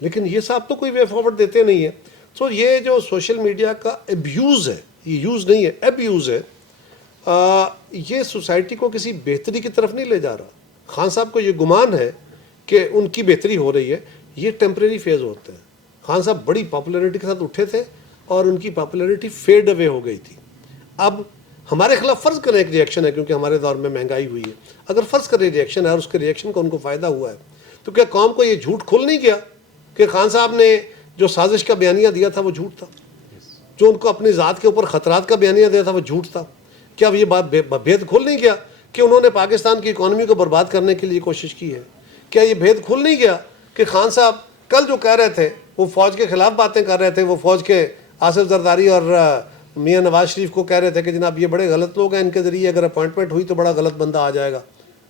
لیکن یہ صاحب تو کوئی وے فارورڈ دیتے نہیں ہیں. سو یہ جو سوشل میڈیا کا ابیوز ہے, یہ یوز نہیں ہے, ابیوز ہے, یہ سوسائٹی کو کسی بہتری کی طرف نہیں لے جا رہا. خان صاحب کو یہ گمان ہے کہ ان کی بہتری ہو رہی ہے, یہ ٹیمپریری فیز ہوتے ہیں. خان صاحب بڑی پاپولیرٹی کے ساتھ اٹھے تھے اور ان کی پاپولیرٹی فیڈ اوے ہو گئی تھی. اب ہمارے خلاف فرض کریں ایک ریئیکشن ہے, کیونکہ ہمارے دور میں مہنگائی ہوئی ہے, اگر فرض کریں ریئیکشن ہے اور اس کے ریئیکشن کا ان کو فائدہ ہوا ہے, تو کیا قوم کو یہ جھوٹ کھل نہیں گیا کہ خان صاحب نے جو سازش کا بیانیہ دیا تھا وہ جھوٹ تھا, جو ان کو اپنی ذات کے اوپر خطرات کا بیانیہ دیا تھا وہ جھوٹ تھا؟ کیا یہ بات بھید کھل نہیں گیا کہ انہوں نے پاکستان کی اکانومی کو برباد کرنے کے لیے کوشش کی ہے؟ کیا یہ بھید کھل نہیں گیا کہ خان صاحب کل جو کہہ رہے تھے وہ فوج کے خلاف باتیں کر رہے تھے, وہ فوج کے آصف زرداری اور میاں نواز شریف کو کہہ رہے تھے کہ جناب یہ بڑے غلط لوگ ہیں, ان کے ذریعے اگر اپوائنٹمنٹ ہوئی تو بڑا غلط بندہ آ جائے گا.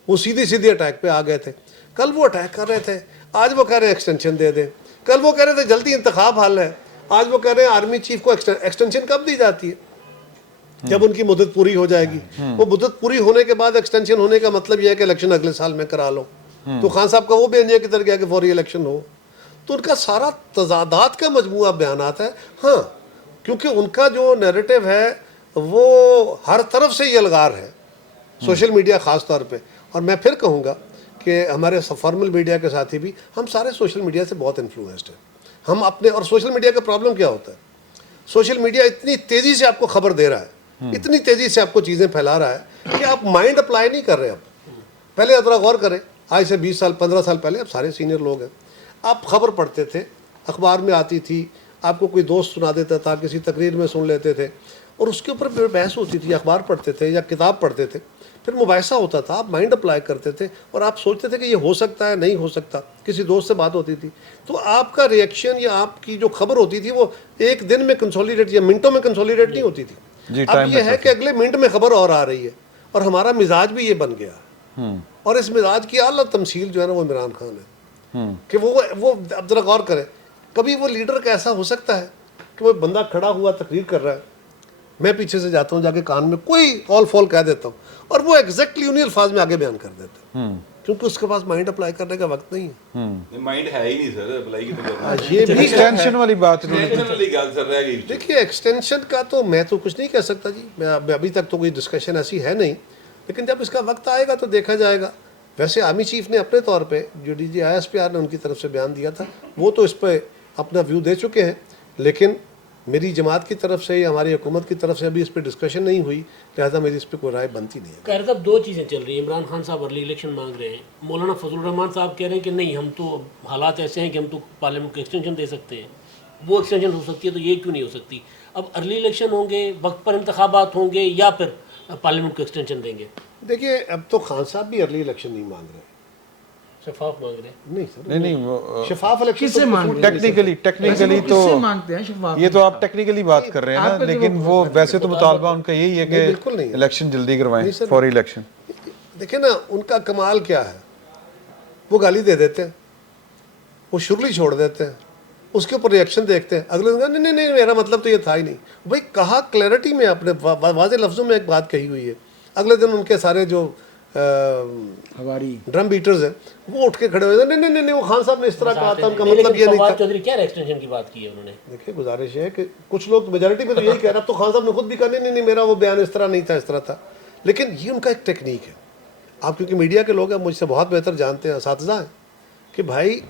وہ سیدھی اٹیک پہ آ گئے تھے. کل وہ اٹیک کر رہے تھے, آج وہ کہہ رہے ہیں ایکسٹینشن دے دیں. کل وہ کہہ رہے تھے جلدی انتخاب حل ہے, آج وہ کہہ رہے ہیں آرمی چیف کو ایکسٹینشن کب دی جاتی ہے؟ جب ان کی مدت پوری ہو جائے گی. وہ مدت پوری ہونے کے بعد ایکسٹینشن ہونے کا مطلب یہ ہے کہ الیکشن اگلے سال میں کرا لو. تو خان صاحب کا وہ بیانیہ کدھر گیا کہ فوری الیکشن ہو؟ تو ان کا سارا تضادات کا مجموعہ بیانات ہے. ہاں, کیونکہ ان کا جو نیریٹو ہے وہ ہر طرف سے یہ الغار ہے, سوشل میڈیا خاص طور پہ. اور میں پھر کہوں گا کہ ہمارے فارمل میڈیا کے ساتھی بھی, ہم سارے سوشل میڈیا سے بہت انفلوئنسڈ ہیں. ہم اپنے, اور سوشل میڈیا کا پرابلم کیا ہوتا ہے, سوشل میڈیا اتنی تیزی سے آپ کو خبر دے رہا ہے, اتنی تیزی سے آپ کو چیزیں پھیلا رہا ہے کہ آپ مائنڈ اپلائی نہیں کر رہے. اب پہلے ذرا غور کریں, آج سے 20 سال 15 سال پہلے, اب سارے سینئر لوگ ہیں, آپ خبر پڑھتے تھے, اخبار میں آتی تھی, آپ کو کوئی دوست سنا دیتا تھا, کسی تقریر میں سن لیتے تھے, اور اس کے اوپر بحث ہوتی تھی. اخبار پڑھتے تھے یا کتاب پڑھتے تھے, پھر مباحثہ ہوتا تھا, آپ مائنڈ اپلائی کرتے تھے اور آپ سوچتے تھے کہ یہ ہو سکتا ہے, نہیں ہو سکتا. کسی دوست سے بات ہوتی تھی تو آپ کا ریئیکشن یا آپ کی جو خبر ہوتی تھی وہ ایک دن میں کنسولیڈیٹ یا منٹوں میں کنسولیڈیٹ نہیں ہوتی تھی. اب یہ ہے کہ اگلے منٹ میں خبر اور آ رہی ہے, اور ہمارا مزاج بھی یہ بن گیا. اور اس مزاج کی اعلیٰ تمثیل جو ہے نا وہ عمران خان ہے کہ وہ اب ذرا غور کریں، کبھی وہ لیڈر کا ایسا ہو سکتا ہے کہ وہ بندہ کھڑا ہوا تقریر کر رہا ہے، میں پیچھے سے جاتا ہوں، جا کے کان میں کوئی قول فول کہہ دیتا ہوں اور وہ ایگزیکٹلی انہیں الفاظ میں آگے بیان کر دیتا ہے، کیونکہ اس کے پاس مائنڈ اپلائی کرنے کا وقت نہیں ہے. مائنڈ ہے ہی نہیں سر اپلائی کی تو یہ بھی ایکسٹینشن والی بات والی گل سر رہ گئی. دیکھیے ایکسٹینشن کا تو میں تو کچھ نہیں کہہ سکتا جی، میں ابھی تک تو کوئی ڈسکشن ایسی ہے نہیں، لیکن جب اس کا وقت آئے گا تو دیکھا جائے گا. ویسے آرمی چیف نے اپنے طور پہ جو ڈی جی ISPR نے ان کی طرف سے بیان دیا تھا وہ تو اس پہ اپنا ویو دے چکے ہیں، لیکن میری جماعت کی طرف سے یا ہماری حکومت کی طرف سے ابھی اس پہ ڈسکشن نہیں ہوئی، لہٰذا میری اس پہ کوئی رائے بنتی نہیں ہے. خیر صاحب دو چیزیں چل رہی ہیں، عمران خان صاحب ارلی الیکشن مانگ رہے ہیں، مولانا فضل الرحمان صاحب کہہ رہے ہیں کہ نہیں ہم تو حالات ایسے ہیں کہ ہم تو پارلیمنٹ کو ایکسٹینشن دے سکتے ہیں. وہ ایکسٹینشن ہو سکتی ہے تو یہ کیوں نہیں ہو سکتی؟ اب ارلی الیکشن ہوں گے، وقت پر انتخابات ہوں گے، یا پھر پارلیمنٹ کو ایکسٹینشن دیں گے؟ دیکھیے اب تو خان صاحب بھی ارلی الیکشن نہیں مانگ رہے، شفاف مانگ رہے ہیں. نہیں سر، نہیں وہ شفاف الیکشن کس سے مانگ رہے ہیں؟ ٹیکنیکلی تو کس سے مانگتے ہیں شفاف؟ یہ تو آپ ٹیکنیکلی بات کر رہے ہیں نا، لیکن وہ ویسے تو مطالبہ ان کا یہی ہے کہ بالکل نہیں ہے. الیکشن جلدی کروائیں، فوری الیکشن. دیکھیں نا ان کا کمال کیا ہے، وہ گالی دے دیتے ہیں، وہ شرلی چھوڑ دیتے ہیں، اس کے اوپر ریئیکشن دیکھتے ہیں، اگلے دن نہیں نہیں میرا مطلب تو یہ تھا ہی نہیں. بھائی کہا کلیئرٹی میں اپنے واضح لفظوں میں ایک بات کہی ہوئی ہے، اگلے دن ان کے سارے جو ہماری ڈرم بیٹرز ہیں وہ اٹھ کے کھڑے ہوئے نہیں نہیں نہیں وہ خان صاحب نے اس طرح کہا تھا، ان کا مطلب یہ نہیں تھا. فواد چودھری کیا ایکسٹینشن کی بات کی ہے انہوں نے؟ دیکھیے گزارش ہے کہ کچھ لوگ میجارٹی میں تو یہی کہہ رہا، اب تو خان صاحب نے خود بھی کہا نہیں نہیں نہیں میرا وہ بیان اس طرح نہیں تھا، اس طرح تھا. لیکن یہ ان کا ایک ٹیکنیک ہے. آپ کیونکہ میڈیا کے لوگ ہیں، مجھ سے بہت بہتر جانتے ہیں، اساتذہ ہیں، کہ بھائی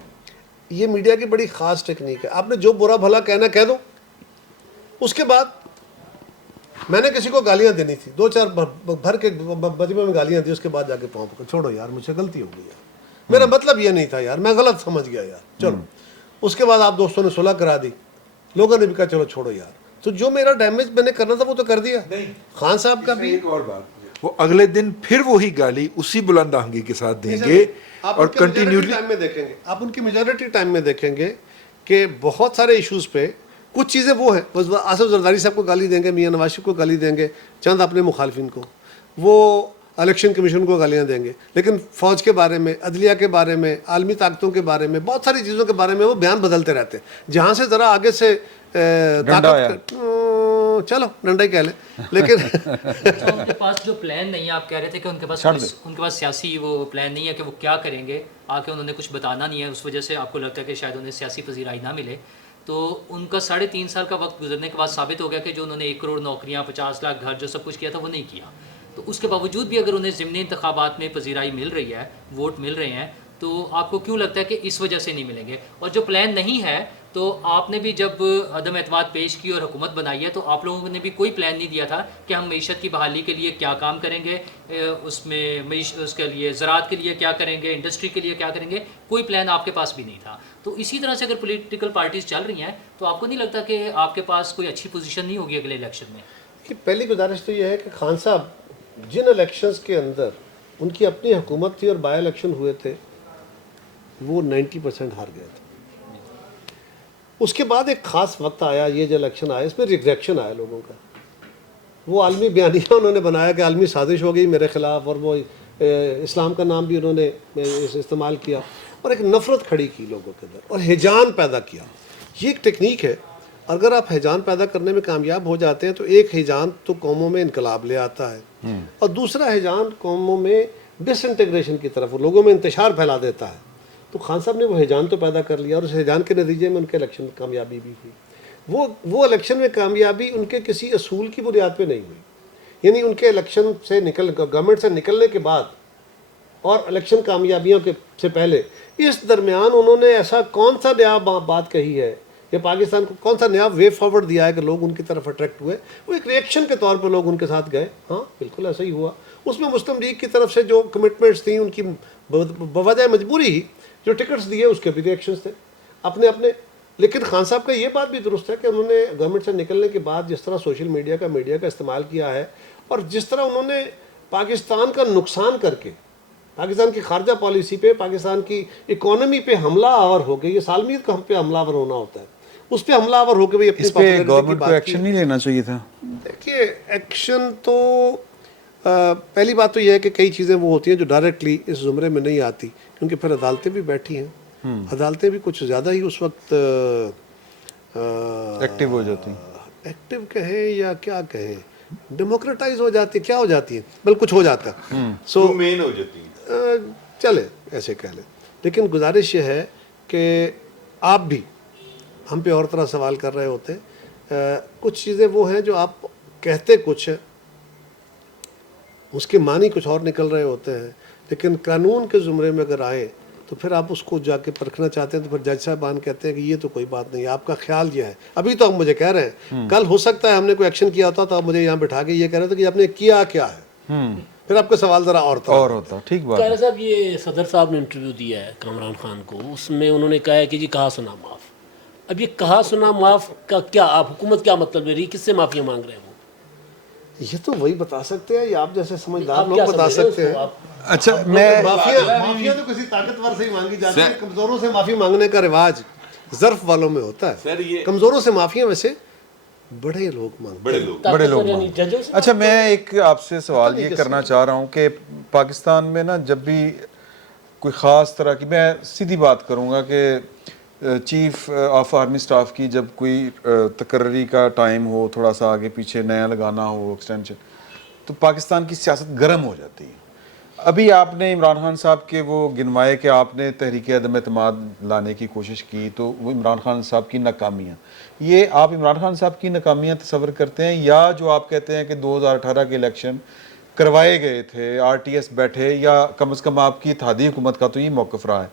یہ میڈیا کی بڑی خاص ٹیکنیک ہے. آپ نے جو برا بھلا کہنا کہہ دو، اس کے بعد میں نے کسی کو گالیاں دینی تھی، 2-4 بھر کے مجمع میں گالیاں دی، اس کے بعد جا کے پاؤں پکڑ چھوڑو یار مجھ سے غلطی ہو گئی یار، میرا مطلب یہ نہیں تھا یار، میں غلط سمجھ گیا یار، چلو. اس کے بعد آپ دوستوں نے صلح کرا دی، لوگوں نے بھی کہا چلو چھوڑو یار. تو جو میرا ڈیمیج میں نے کرنا تھا وہ تو کر دیا. خان صاحب کا بھی ایک اور بات، وہ اگلے دن پھر وہی گالی اسی بلند آہنگی کے ساتھ دیں گے اور کنٹینیولی. ٹائم میں دیکھیں گے، آپ ان کی میجورٹی ٹائم میں دیکھیں گے کہ بہت سارے ایشوز پہ کچھ چیزیں وہ ہیں، آصف زرداری صاحب کو گالی دیں گے، میاں نواز شریف کو گالی دیں گے، چند اپنے مخالفین کو، وہ الیکشن کمیشن کو گالیاں دیں گے، لیکن فوج کے بارے میں، عدلیہ کے بارے میں، عالمی طاقتوں کے بارے میں، بہت ساری چیزوں کے بارے میں وہ بیان بدلتے رہتے ہیں. جہاں سے ذرا آگے سے چلو ڈنڈا ہی کہہ لیں، لیکن ان کے پاس جو پلان نہیں ہے، آپ کہہ رہے تھے کہ ان کے پاس سیاسی وہ پلان نہیں ہے کہ وہ کیا کریں گے، آ کے انہوں نے کچھ بتانا نہیں ہے، اس وجہ سے آپ کو لگتا ہے کہ شاید انہیں سیاسی پذیرائی نہ ملے. تو ان کا 3.5 سال کا وقت گزرنے کے بعد ثابت ہو گیا کہ جو انہوں نے 1 کروڑ نوکریاں، 50 لاکھ گھر، جو سب کچھ کیا تھا وہ نہیں کیا. تو اس کے باوجود بھی اگر انہیں ضمنی انتخابات میں پذیرائی مل رہی ہے، ووٹ مل رہے ہیں، تو آپ کو کیوں لگتا ہے کہ اس وجہ سے نہیں ملیں گے؟ اور جو پلان نہیں ہے تو آپ نے بھی جب عدم اعتماد پیش کی اور حکومت بنائی ہے تو آپ لوگوں نے بھی کوئی پلان نہیں دیا تھا کہ ہم معیشت کی بحالی کے لیے کیا کام کریں گے، اس میں اس کے لیے زراعت کے لیے کیا کریں گے، انڈسٹری کے لیے کیا کریں گے، کوئی پلان آپ کے پاس بھی نہیں تھا. تو اسی طرح سے اگر پولیٹیکل پارٹیز چل رہی ہیں تو آپ کو نہیں لگتا کہ آپ کے پاس کوئی اچھی پوزیشن نہیں ہوگی اگلے الیکشن میں؟ کہ پہلی گزارش تو یہ ہے کہ خان صاحب جن الیکشنز کے اندر ان کی اپنی حکومت تھی اور بائی الیکشن ہوئے تھے وہ 90% ہار گئے تھے. اس کے بعد ایک خاص وقت آیا، یہ جو الیکشن آیا اس میں ریجیکشن آیا لوگوں کا. وہ عالمی بیانیہ انہوں نے بنایا کہ عالمی سازش ہو گئی میرے خلاف، اور وہ اسلام کا نام بھی انہوں نے استعمال کیا اور ایک نفرت کھڑی کی لوگوں کے اندر اور ہیجان پیدا کیا. یہ ایک ٹیکنیک ہے، اگر آپ ہیجان پیدا کرنے میں کامیاب ہو جاتے ہیں تو ایک ہیجان تو قوموں میں انقلاب لے آتا ہے اور دوسرا ہیجان قوموں میں ڈس انٹیگریشن کی طرف، لوگوں میں انتشار پھیلا دیتا ہے. تو خان صاحب نے وہ ہیجان تو پیدا کر لیا اور اس ہیجان کے نتیجے میں ان کے الیکشن میں کامیابی بھی ہوئی. وہ الیکشن میں کامیابی ان کے کسی اصول کی بنیاد پہ نہیں ہوئی، یعنی ان کے الیکشن سے گورنمنٹ سے نکلنے کے بعد اور الیکشن کامیابیوں کے سے پہلے اس درمیان انہوں نے ایسا کون سا نیا بات کہی ہے یا پاکستان کو کون سا نیا وے فارورڈ دیا ہے کہ لوگ ان کی طرف اٹریکٹ ہوئے. وہ ایک ریئیکشن کے طور پر لوگ ان کے ساتھ گئے. ہاں بالکل ایسا ہی ہوا. اس میں مسلم لیگ کی طرف سے جو کمٹمنٹس تھیں ان کی بوجہ مجبوری ہی جو ٹکٹس دیے اس کے بھی ریئیکشنز تھے اپنے. لیکن خان صاحب کا یہ بات بھی درست ہے کہ انہوں نے گورنمنٹ سے نکلنے کے بعد جس طرح سوشل میڈیا کا استعمال کیا ہے اور جس طرح انہوں نے پاکستان کا نقصان کر کے پاکستان کی خارجہ پالیسی پہ، پاکستان کی اکانومی پہ حملہ آور ہو گئے. یہ سالمیت کا ہم پہ حملہ آور ہونا ہوتا ہے، اس پہ حملہ آور ہو کے اس پہ گورنمنٹ کو ایکشن نہیں لینا چاہیے تھا. دیکھیے ایکشن تو پہلی بات تو یہ ہے کہ کئی چیزیں وہ ہوتی ہیں جو ڈائریکٹلی اس زمرے میں نہیں آتی، کیونکہ پھر عدالتیں بھی بیٹھی ہیں، عدالتیں بھی کچھ زیادہ ہی اس وقت ایکٹیو ہو جاتی ہیں، ایکٹیو کہیں یا کیا کہیں، ڈیموکریٹائز ہو جاتی ہے، کیا ہو جاتی ہے، بل کچھ ہو جاتا ہے. سو مین ہو جاتی ہیں. چلے ایسے کہہ لیں، لیکن گزارش یہ ہے کہ آپ بھی ہم پہ اور طرح سوال کر رہے ہوتے ہیں. کچھ چیزیں وہ ہیں جو آپ کہتے کچھ ہیں، اس کے معنی کچھ اور نکل رہے ہوتے ہیں، لیکن قانون کے زمرے میں اگر آئیں تو پھر آپ اس کو جا کے پرکھنا چاہتے ہیں تو پھر جج صاحبان کہتے ہیں کہ یہ تو کوئی بات نہیں ہے، آپ کا خیال یہ ہے. ابھی تو آپ مجھے کہہ رہے ہیں، کل ہو سکتا ہے ہم نے کوئی ایکشن کیا ہوتا تو آپ مجھے یہاں بٹھا کے یہ کہہ رہے تھے کہ آپ نے کیا کیا ہے، پھر آپ کا سوال ذرا اور تھا. اور ہوتا. ٹھیک بات ہے. قاہرہ صاحب، یہ صدر صاحب نے انٹرویو دیا ہے کامران خان کو، اس میں انہوں نے کہا ہے کہ جی کہا سنا معاف. اب یہ کہا سنا معاف کا کیا، آپ حکومت کیا مطلب لے رہی ہے، کس سے معافیاں مانگ رہے ہیں وہ؟ یہ تو وہی بتا سکتے ہیں، یا آپ جیسے سمجھدار آپ لوگ کیا بتا سمجھ رہے سکتے اس کو؟ ہیں. آپ اچھا میں معافیا تو کسی طاقتور سے ہی مانگی جاتی ہے، کمزوروں سے معافی مانگنے کا رواج ظرف والوں میں ہوتا ہے. سر یہ کمزوروں سے معافیاں ویسے بڑے لوگ مانگتے بڑے ہیں. لوگ بڑے لوگ یعنی ججوں سے اچھا میں ایک آپ سے سوال یہ کرنا چاہ رہا ہوں کہ پاکستان میں نا جب بھی کوئی خاص طرح کی، میں سیدھی بات کروں گا کہ چیف آف آرمی سٹاف کی جب کوئی تقرری کا ٹائم ہو، تھوڑا سا آگے پیچھے نیا لگانا ہو ایکسٹینشن، تو پاکستان کی سیاست گرم ہو جاتی ہے. ابھی آپ نے عمران خان صاحب کے وہ گنوائے کہ آپ نے تحریک عدم اعتماد لانے کی کوشش کی، تو وہ عمران خان صاحب کی ناکامیاں، یہ آپ عمران خان صاحب کی ناکامیاں تصور کرتے ہیں، یا جو آپ کہتے ہیں کہ 2018 کے الیکشن کروائے گئے تھے، آر ٹی ایس بیٹھے، یا کم از کم آپ کی اتحادی حکومت کا تو یہ موقف رہا ہے،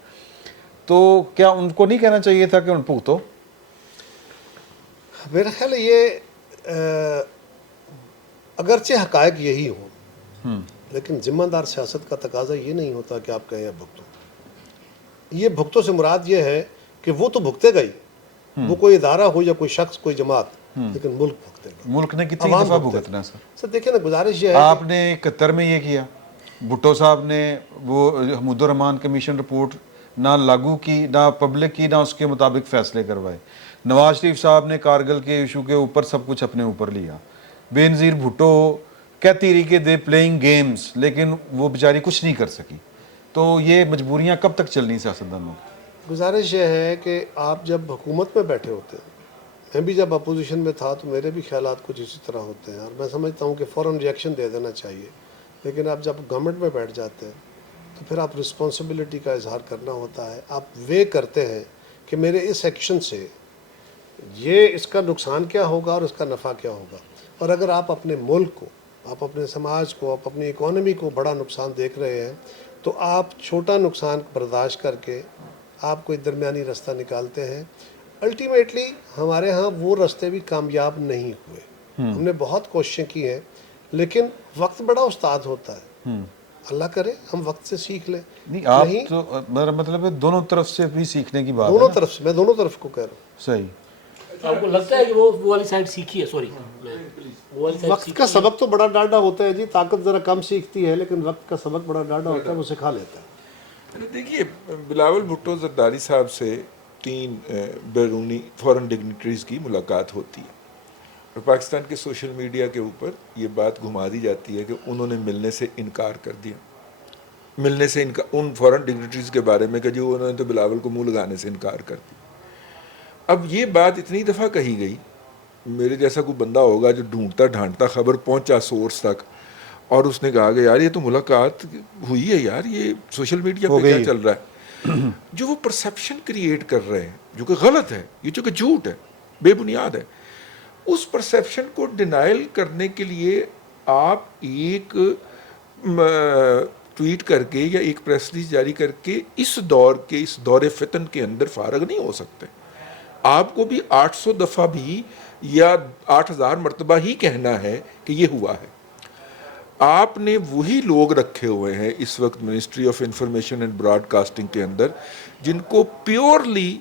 تو کیا ان کو نہیں کہنا چاہیے تھا کہ ان پوتو؟ میرا خیال ہے یہ اگرچہ حقائق یہی ہوں، لیکن ذمہ دار سیاست کا تقاضا یہ نہیں ہوتا کہ آپ کہیں بھگتو. یہ بھگتوں سے مراد یہ ہے کہ وہ تو بھگتے گئی، وہ کوئی ادارہ ہو یا کوئی شخص، کوئی جماعت، لیکن ملک بھگتے گا. ملک نے کتنی عوام دفعہ بھگتے گا. بھگتنا سر؟ سر دیکھیں نا، گزارش یہ ہے آپ نے 71 میں یہ کیا، بھٹو صاحب نے وہ حمود الرحمان کمیشن رپورٹ نہ لاگو کی، نہ پبلک کی، نہ اس کے مطابق فیصلے کروائے. نواز شریف صاحب نے کارگل کے ایشو کے اوپر سب کچھ اپنے اوپر لیا. بے نظیر بھٹو کہتی رہی کہ دے پلئنگ گیمز، لیکن وہ بیچاری کچھ نہیں کر سکی. تو یہ مجبوریاں کب تک چلنی سیاستدانوں کی؟ گزارش یہ ہے کہ آپ جب حکومت میں بیٹھے ہوتے ہیں، میں بھی جب اپوزیشن میں تھا تو میرے بھی خیالات کچھ اسی طرح ہوتے ہیں، اور میں سمجھتا ہوں کہ فوراً ریئیکشن دے دینا چاہیے. لیکن آپ جب گورنمنٹ میں بیٹھ جاتے ہیں تو پھر آپ رسپانسبلٹی کا اظہار کرنا ہوتا ہے. آپ وے کرتے ہیں کہ میرے اس ایکشن سے یہ اس کا نقصان کیا ہوگا اور اس کا نفع کیا ہوگا. اور اگر آپ اپنے ملک کو، آپ اپنے سماج کو، آپ اپنی اکانومی کو بڑا نقصان دیکھ رہے ہیں، تو آپ چھوٹا نقصان برداشت کر کے آپ کوئی درمیانی رستہ نکالتے ہیں. الٹیمیٹلی ہمارے ہاں وہ رستے بھی کامیاب نہیں ہوئے. ہم نے بہت کوششیں کی ہیں، لیکن وقت بڑا استاد ہوتا ہے. اللہ کرے ہم وقت سے سیکھ لیں. نہیں آپ تو میرا مطلب ہے دونوں طرف سے بھی سیکھنے کی بات ہے. دونوں طرف سے، میں دونوں طرف کو کہہ رہا ہوں. صحیح. آپ کو لگتا ہے کہ وہ والی سائڈ سیکھی ہے؟ سوری، وہ والی سائڈ وقت کا سبق تو بڑا ڈاڈا ہوتا ہے جی. طاقت ذرا کم سیکھتی ہے، لیکن وقت کا سبق بڑا ڈاڈا ہوتا ہے، وہ سکھا لیتا ہے. دیکھیے بلاول بھٹو زرداری صاحب سے 3 بیرونی فورن ڈگنیٹریز کی ملاقات ہوتی ہے، اور پاکستان کے سوشل میڈیا کے اوپر یہ بات گھما دی جاتی ہے کہ انہوں نے ملنے سے انکار کر دیا، ملنے سے ان فورن ڈگنیٹریز کے بارے میں کہ جو انہوں نے تو بلاول کو منہ لگانے سے انکار کر دیا. اب یہ بات اتنی دفعہ کہی گئی، میرے جیسا کوئی بندہ ہوگا جو ڈھونڈتا ڈھانٹتا خبر پہنچا سورس تک، اور اس نے کہا کہ یار یہ تو ملاقات ہوئی ہے، یار یہ سوشل میڈیا پہ کیا چل رہا ہے. جو وہ پرسیپشن کریٹ کر رہے ہیں جو کہ غلط ہے، یہ جو کہ جھوٹ ہے، بے بنیاد ہے، اس پرسیپشن کو ڈینائل کرنے کے لیے آپ ایک ٹویٹ کر کے یا ایک پریس ریلیز جاری کر کے اس دور فتن کے اندر فارغ نہیں ہو سکتے. آپ کو بھی 800 دفعہ بھی یا 8000 مرتبہ ہی کہنا ہے کہ یہ ہوا ہے. آپ نے وہی لوگ رکھے ہوئے ہیں اس وقت ministry of information and broadcasting کے اندر، جن کو پیورلی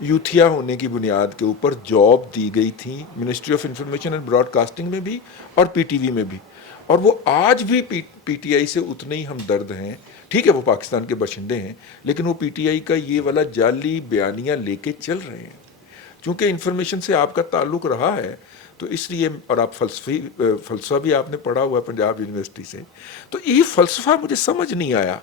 یوتھیا ہونے کی بنیاد کے اوپر جاب دی گئی تھی ministry of information and broadcasting میں بھی اور پی ٹی وی میں بھی، اور وہ آج بھی پی ٹی آئی سے اتنے ہی ہمدرد ہیں. ٹھیک ہے وہ پاکستان کے باشندے ہیں، لیکن وہ پی ٹی آئی کا یہ والا جعلی بیانیہ لے کے چل رہے ہیں. چونکہ انفارمیشن سے آپ کا تعلق رہا ہے تو اس لیے، اور آپ فلسفہ بھی آپ نے پڑھا ہوا ہے پنجاب یونیورسٹی سے، تو یہ فلسفہ مجھے سمجھ نہیں آیا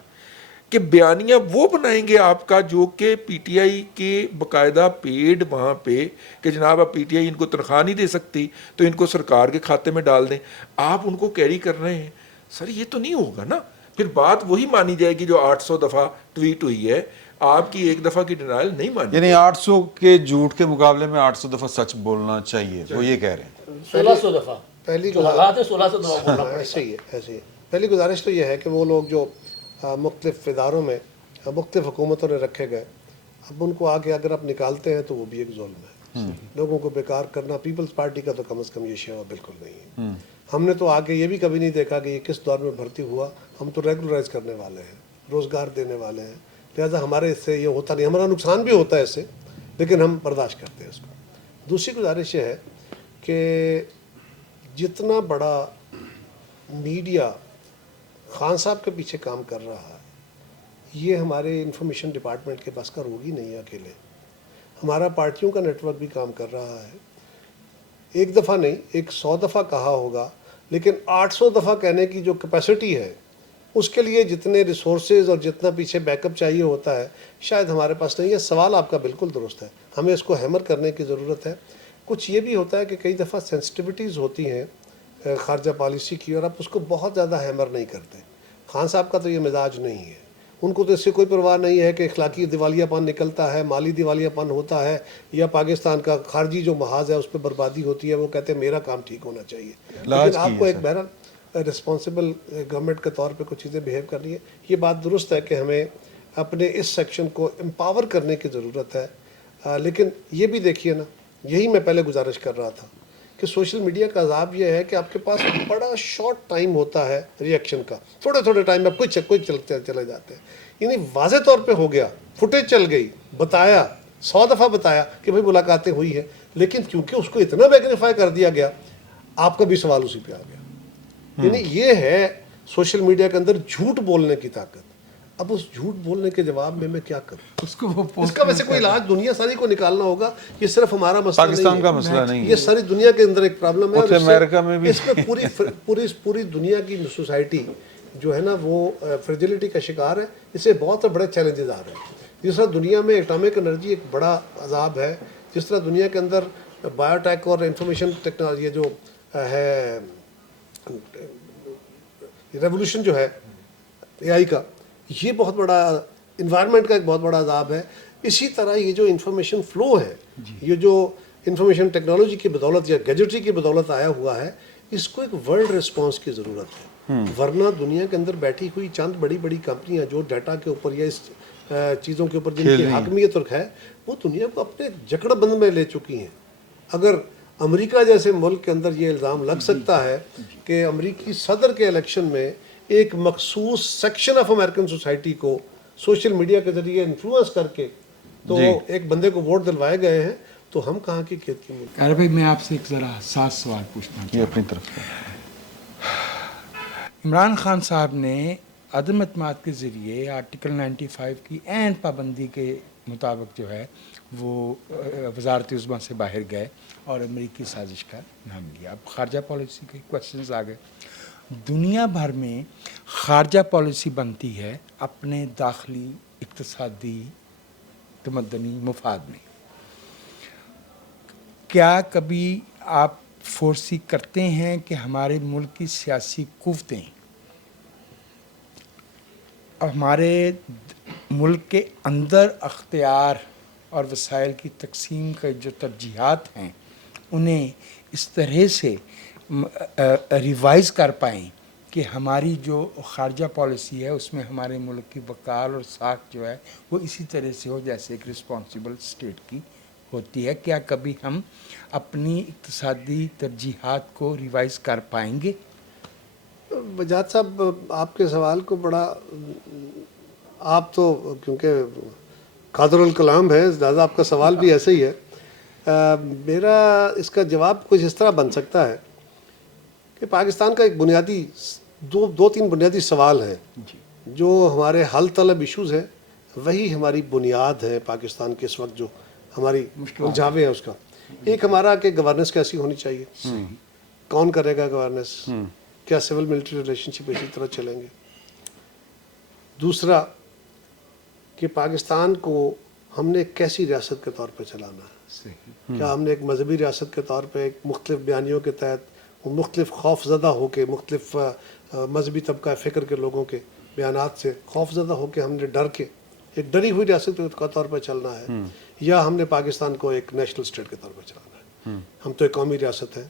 کہ بیانیہ وہ بنائیں گے آپ کا جو کہ پی ٹی آئی کے باقاعدہ پیڈ وہاں پہ کہ جناب اب پی ٹی آئی ان کو تنخواہ نہیں دے سکتی تو ان کو سرکار کے کھاتے میں ڈال دیں، آپ ان کو کیری کر رہے ہیں. سر یہ تو نہیں ہوگا نا. پھر بات وہی مانی جائے گی جو 800 دفعہ ٹویٹ ہوئی ہے، آپ کی ایک دفعہ کی ڈینائل نہیں مانی. یعنی 800 کے جھوٹ کے مقابلے میں 800 دفعہ سچ بولنا چاہیے، وہ یہ کہہ رہے ہیں. 1600 دفعہ پہلی جو حالات ہے 1600 دفعہ بولنا پڑے گا. ایسے ہی ہے، ایسے ہی ہے. پہلی گزارش تو یہ ہے کہ وہ لوگ جو مختلف اداروں میں مختلف حکومتوں نے رکھے گئے، اب ان کو آگے اگر آپ نکالتے ہیں تو وہ بھی ایک ظلم ہے. لوگوں کو بیکار کرنا پیپلز پارٹی کا تو کم از کم یہ شیوا بالکل نہیں ہے. ہم نے تو آگے یہ بھی کبھی نہیں دیکھا کہ یہ کس دور میں بھرتی ہوا. ہم تو ریگولرائز کرنے والے ہیں، روزگار دینے والے ہیں، لہٰذا ہمارے اس سے یہ ہوتا نہیں. ہمارا نقصان بھی ہوتا ہے اس سے، لیکن ہم برداشت کرتے ہیں اس کو. دوسری گزارش یہ ہے کہ جتنا بڑا میڈیا خان صاحب کے پیچھے کام کر رہا ہے، یہ ہمارے انفارمیشن ڈپارٹمنٹ کے پاس کا روگ ہی نہیں ہے اکیلے. ہمارا پارٹیوں کا نیٹ ورک بھی کام کر رہا ہے. ایک دفعہ نہیں، 100 دفعہ کہا ہوگا، لیکن 800 دفعہ کہنے کی جو کیپیسٹی ہے اس کے لیے جتنے ریسورسز اور جتنا پیچھے بیک اپ چاہیے ہوتا ہے شاید ہمارے پاس نہیں ہے. سوال آپ کا بالکل درست ہے، ہمیں اس کو ہیمر کرنے کی ضرورت ہے. کچھ یہ بھی ہوتا ہے کہ کئی دفعہ سینسٹیوٹیز ہوتی ہیں خارجہ پالیسی کی، اور آپ اس کو بہت زیادہ ہیمر نہیں کرتے. خان صاحب کا تو یہ مزاج نہیں ہے. ان کو تو اس سے کوئی پرواہ نہیں ہے کہ اخلاقی دیوالیہ پن نکلتا ہے، مالی دیوالیہ پن ہوتا ہے، یا پاکستان کا خارجی جو محاذ ہے اس پہ بربادی ہوتی ہے. وہ کہتے ہیں میرا کام ٹھیک ہونا چاہیے. لیکن آپ کو ایک بہرحال رسپانسبل گورنمنٹ کے طور پہ کچھ چیزیں بیہیو کرنی ہے. یہ بات درست ہے کہ ہمیں اپنے اس سیکشن کو امپاور کرنے کی ضرورت ہے. لیکن یہ بھی دیکھیے نا، یہی میں پہلے گزارش کر رہا تھا کہ سوشل میڈیا کا عذاب یہ ہے کہ آپ کے پاس بڑا شارٹ ٹائم ہوتا ہے ریئیکشن کا. تھوڑے ٹائم میں کچھ چلتے چلے جاتے ہیں. یعنی واضح طور پہ ہو گیا، فوٹیج چل گئی، بتایا 100 دفعہ بتایا کہ بھائی ملاقاتیں ہوئی ہیں، لیکن کیونکہ اس کو اتنا میگنیفائی کر دیا گیا، آپ کا بھی سوال اسی پہ آ گیا. یعنی یہ ہے سوشل میڈیا کے اندر جھوٹ بولنے کی طاقت. اب اس جھوٹ بولنے کے جواب میں کیا کروں؟ اس کا ویسے کوئی علاج دنیا ساری کو نکالنا ہوگا. یہ صرف ہمارا مسئلہ پاکستان کا مسئلہ نہیں ہے، یہ ساری دنیا کے اندر ایک پرابلم ہے. امریکہ میں بھی اس میں پوری دنیا کی سوسائٹی جو ہے نا وہ فرجیلٹی کا شکار ہے. اس سے بہت بڑے چیلنجز آ رہے ہیں. جس طرح دنیا میں ایٹامک انرجی ایک بڑا عذاب ہے، جس طرح دنیا کے اندر بایو ٹیک اور انفارمیشن ٹیکنالوجی جو ہے ریولوشن جو ہے اے آئی کا، یہ بہت بڑا انوائرمنٹ کا ایک بہت بڑا عذاب ہے. اسی طرح یہ جو انفارمیشن فلو ہے، یہ جو انفارمیشن ٹیکنالوجی کی بدولت یا گیجٹری کی بدولت آیا ہوا ہے، اس کو ایک ورلڈ رسپانس کی ضرورت ہے. ورنہ دنیا کے اندر بیٹھی ہوئی چند بڑی بڑی کمپنیاں جو ڈیٹا کے اوپر یا اس چیزوں کے اوپر جن کی حاکمیت اور ہے، وہ دنیا کو اپنے جکڑ بند میں لے چکی ہیں. اگر امریکہ جیسے ملک کے اندر یہ الزام لگ سکتا ہے کہ امریکی صدر کے الیکشن میں ایک مخصوص سیکشن آف امریکن سوسائٹی کو سوشل میڈیا کے ذریعے انفلوئنس کر کے تو ایک بندے کو ووٹ دلوائے گئے ہیں، تو ہم کہاں کی کھیت کی ملک. ارے بھائی میں آپ سے ایک ذرا حساس سوال پوچھنا یہ اپنی طرف سے. عمران خان صاحب نے عدم اعتماد کے ذریعے آرٹیکل 95 کی عین پابندی کے مطابق جو ہے وہ وزارت عظمیٰ سے باہر گئے اور امریکی سازش کا نام لیا. اب خارجہ پالیسی کے کوشچنز آ گئے. دنیا بھر میں خارجہ پالیسی بنتی ہے اپنے داخلی اقتصادی تمدنی مفاد میں. کیا کبھی آپ فورسی کرتے ہیں کہ ہمارے ملک کی سیاسی قوتیں ہمارے ملک کے اندر اختیار اور وسائل کی تقسیم کا جو ترجیحات ہیں انہیں اس طرح سے ریوائز کر پائیں کہ ہماری جو خارجہ پالیسی ہے اس میں ہمارے ملک کی وقار اور ساکھ جو ہے وہ اسی طرح سے ہو جیسے ایک رسپانسبل اسٹیٹ کی ہوتی ہے؟ کیا کبھی ہم اپنی اقتصادی ترجیحات کو ریوائز کر پائیں گے؟ بجاج صاحب آپ کے سوال کو بڑا، آپ تو کیونکہ قادر الکلام ہے لہٰذا آپ کا سوال بھی ایسے ہی ہے. میرا اس کا جواب کچھ اس طرح بن سکتا ہے کہ پاکستان کا ایک بنیادی دو تین بنیادی سوال ہیں جو ہمارے حل طلب ایشوز ہیں، وہی ہماری بنیاد ہے پاکستان کے اس وقت جو ہماری الجھاویں ہیں اس کا. ایک ہمارا کہ گورننس کیسی ہونی چاہیے, کون کرے گا گورننس, کیا سول ملٹری ریلیشن شپ اسی طرح چلیں گے. دوسرا کہ پاکستان کو ہم نے ایک کیسی ریاست کے طور پہ چلانا ہے, کیا ہم نے ایک مذہبی ریاست کے طور پہ ایک مختلف بیانیوں کے تحت مختلف خوف زدہ ہو کے, مختلف مذہبی طبقہ فکر کے لوگوں کے بیانات سے خوف زدہ ہو کے ہم نے ڈر کے ایک ڈری ہوئی ریاست کے طور پہ چلنا ہے, یا ہم نے پاکستان کو ایک نیشنل اسٹیٹ کے طور پہ چلانا ہے. ہم تو ایک قومی ریاست ہے,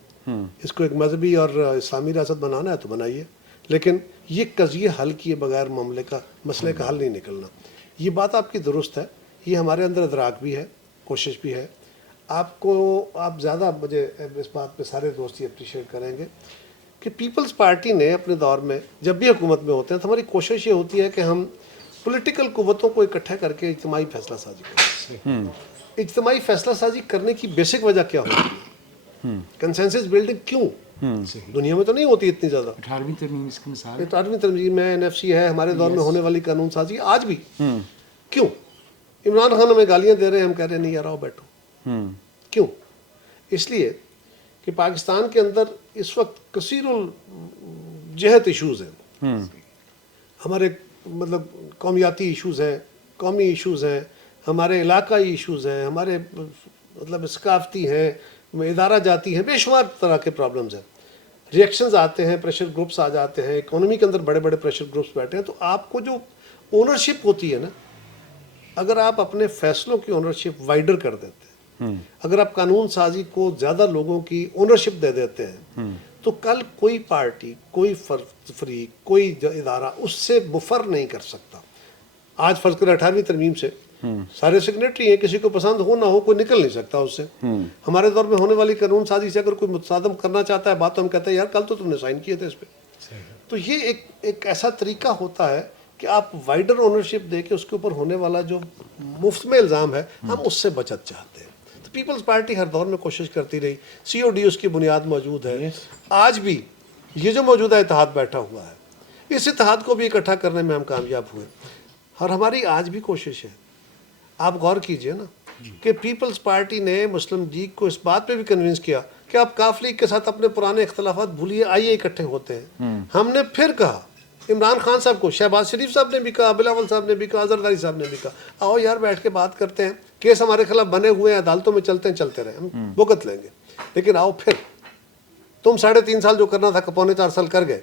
اس کو ایک مذہبی اور اسلامی ریاست بنانا ہے تو بنائیے, لیکن یہ قضیے حل کیے بغیر معاملے کا مسئلے کا حل نہیں نکلنا. یہ بات آپ کی درست ہے, یہ ہمارے اندر ادراک بھی ہے, کوشش بھی ہے. آپ زیادہ مجھے اس بات پہ سارے دوست یہ اپریشیٹ کریں گے کہ پیپلز پارٹی نے اپنے دور میں جب بھی حکومت میں ہوتے ہیں تو ہماری کوشش یہ ہوتی ہے کہ ہم پولیٹیکل قوتوں کو اکٹھا کر کے اجتماعی فیصلہ سازی کریں. اجتماعی فیصلہ سازی کرنے کی بیسک وجہ کیا ہوتی ہے, کنسنسس بلڈنگ کیوں دنیا میں تو نہیں ہوتی اتنی زیادہ. 18ویں ترمیم اس کی مثال 18ویں ترمیم ہے, NFC ہے, ہمارے دور میں ہونے والی قانون سازی آج بھی. کیوں عمران خان ہمیں گالیاں دے رہے ہیں, ہم کہہ رہے ہیں نہیں یار آؤ بیٹھو. کیوں؟ اس لیے کہ پاکستان کے اندر اس وقت کثیر الجہت ایشوز ہیں. ہمارے مطلب قومیاتی ایشوز ہیں, قومی ایشوز ہیں, ہمارے علاقائی ایشوز ہیں, ہمارے مطلب ثقافتی ہیں, ادارہ جاتی ہیں, بے شمار طرح کے پرابلمز ہیں. ریئیکشنز آتے ہیں, پریشر گروپس آ جاتے ہیں, اکانومی کے اندر بڑے بڑے پریشر گروپس بیٹھے ہیں. تو آپ کو جو اونرشپ ہوتی ہے نا, اگر آپ اپنے فیصلوں کی اونرشپ وائڈر کر دیتے ہیں, اگر آپ قانون سازی کو زیادہ لوگوں کی اونرشپ دے دیتے ہیں, تو کل کوئی پارٹی, کوئی فریق, کوئی ادارہ اس سے بفر نہیں کر سکتا. آج فرض کریں 18ویں ترمیم سے سارے سگنیٹری ہیں, کسی کو پسند ہو نہ ہو کوئی نکل نہیں سکتا اس سے. ہمارے دور میں ہونے والی قانون سازی سے اگر کوئی متصادم کرنا چاہتا ہے بات, تو ہم کہتے ہیں یار کل تو تم نے سائن کیے تھے اس پہ. تو یہ ایک ایسا طریقہ ہوتا ہے کہ آپ وائڈر اونرشپ دے کے اس کے اوپر ہونے والا جو مفت میں الزام ہے, ہم اس سے بچت چاہتے ہیں. تو پیپلز پارٹی ہر دور میں کوشش کرتی رہی, COD اس کی بنیاد موجود ہے. آج بھی یہ جو موجودہ اتحاد بیٹھا ہوا ہے, اس اتحاد کو بھی اکٹھا کرنے میں ہم کامیاب ہوئے, اور ہماری آج بھی کوشش ہے. آپ غور کیجئے نا کہ پیپلز پارٹی نے مسلم لیگ کو اس بات پہ بھی کنونس کیا کہ آپ کاف لیگ کے ساتھ اپنے پرانے اختلافات بھولیے, آئیے اکٹھے ہوتے ہیں. ہم نے پھر کہا, عمران خان صاحب کو, شہباز شریف صاحب نے بھی کہا, بلاول صاحب نے بھی کہا, زرداری صاحب نے بھی کہا, آؤ یار بیٹھ کے بات کرتے ہیں. کیس ہمارے خلاف بنے ہوئے ہیں, عدالتوں میں چلتے ہیں, چلتے رہے, ہم بھگت لیں گے, لیکن آؤ پھر تم 3.5 سال جو کرنا تھا 4.25 سال کر گئے,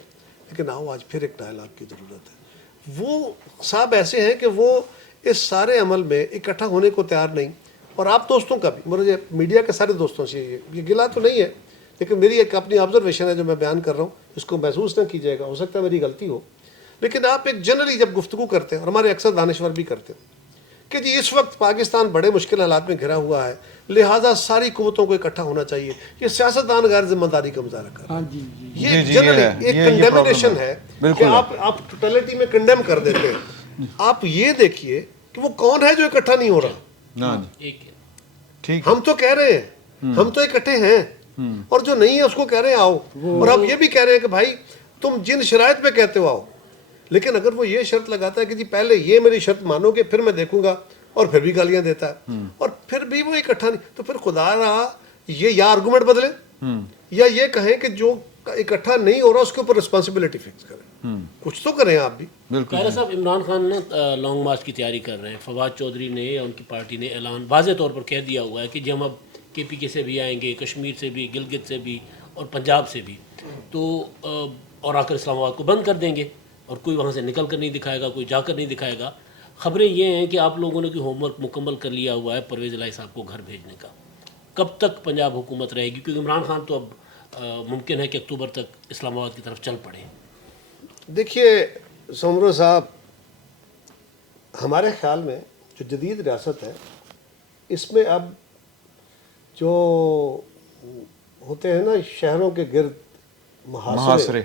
لیکن آؤ آج پھر ایک ڈائلاگ کی ضرورت ہے. وہ صاحب ایسے ہیں کہ وہ اس سارے عمل میں اکٹھا ہونے کو تیار نہیں. اور آپ دوستوں کا بھی, مجھے میڈیا کے سارے دوستوں سے یہ گلا تو نہیں ہے, لیکن میری ایک اپنی آبزرویشن ہے جو میں بیان کر رہا ہوں, اس کو محسوس نہ کیجیے گا, ہو سکتا ہے میری غلطی ہو, لیکن آپ ایک جنرلی جب گفتگو کرتے ہیں, اور ہمارے اکثر دانشور بھی کرتے ہیں کہ جی اس وقت پاکستان بڑے مشکل حالات میں گھرا ہوا ہے, لہٰذا ساری قوتوں کو اکٹھا ہونا چاہیے, یہ سیاستدان غیر ذمہ داری کا مظاہرہ کر رہے ہیں. یہ جنرلی ایک کنڈیمنیشن ہے کہ آپ ٹوٹیلٹی میں کنڈیم کر دیتے ہیں. آپ یہ دیکھیے کہ وہ کون ہے جو اکٹھا نہیں ہو رہا. ہم تو کہہ رہے ہیں, ہم تو اکٹھے ہیں, اور جو نہیں ہے اس کو کہہ رہے ہیں آؤ. اور آپ یہ بھی کہہ رہے ہیں کہ بھائی تم جن شرائط پہ کہتے ہو آؤ, لیکن اگر وہ یہ شرط لگاتا ہے کہ جی پہلے یہ میری شرط مانو گے پھر میں دیکھوں گا, اور پھر بھی گالیاں دیتا ہے, اور پھر بھی وہ اکٹھا نہیں, تو پھر خدا رہا یہ یا آرگومنٹ بدلے, یا یہ کہیں کہ جو اکٹھا نہیں ہو رہا اس کے اوپر رسپانسبلٹی فکس کریں, کچھ تو کریں آپ بھی. قاہرہ صاحب, عمران خان نا لانگ مارچ کی تیاری کر رہے ہیں. فواد چودھری نے یا ان کی پارٹی نے اعلان واضح طور پر کہہ دیا ہوا ہے کہ جی ہم اب KPK سے بھی آئیں گے, کشمیر سے بھی, گلگت سے بھی, اور پنجاب سے بھی, تو اور آ کر اسلام آباد کو بند کر دیں گے, اور کوئی وہاں سے نکل کر نہیں دکھائے گا, کوئی جا کر نہیں دکھائے گا. خبریں یہ ہیں کہ آپ لوگوں نے کوئی ہوم ورک مکمل کر لیا ہوا ہے پرویز الہی صاحب کو گھر بھیجنے کا. کب تک پنجاب حکومت رہے گی, کیونکہ عمران خان تو اب ممکن ہے کہ اکتوبر تک اسلام آباد کی طرف چل پڑے. دیکھیے سمرو صاحب, ہمارے خیال میں جو جدید ریاست ہے اس میں اب جو ہوتے ہیں نا شہروں کے گرد محاصرے,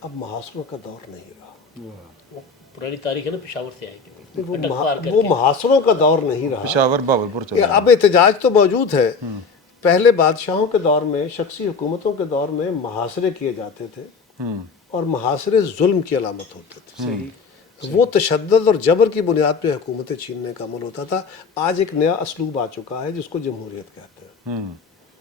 اب محاصروں کا دور نہیں رہا. پرانی تاریخ ہے نا, پشاور سے آئے گی, وہ محاصروں کا دور نہیں رہا. پشاور باولپور چل اب احتجاج تو موجود ہے. پہلے بادشاہوں کے دور میں, شخصی حکومتوں کے دور میں محاصرے کیے جاتے تھے, اور محاصرے ظلم کی علامت ہوتے تھے. وہ تشدد اور جبر کی بنیاد پہ حکومتیں چھیننے کا عمل ہوتا تھا. آج ایک نیا اسلوب آ چکا ہے جس کو جمہوریت کہتے ہیں.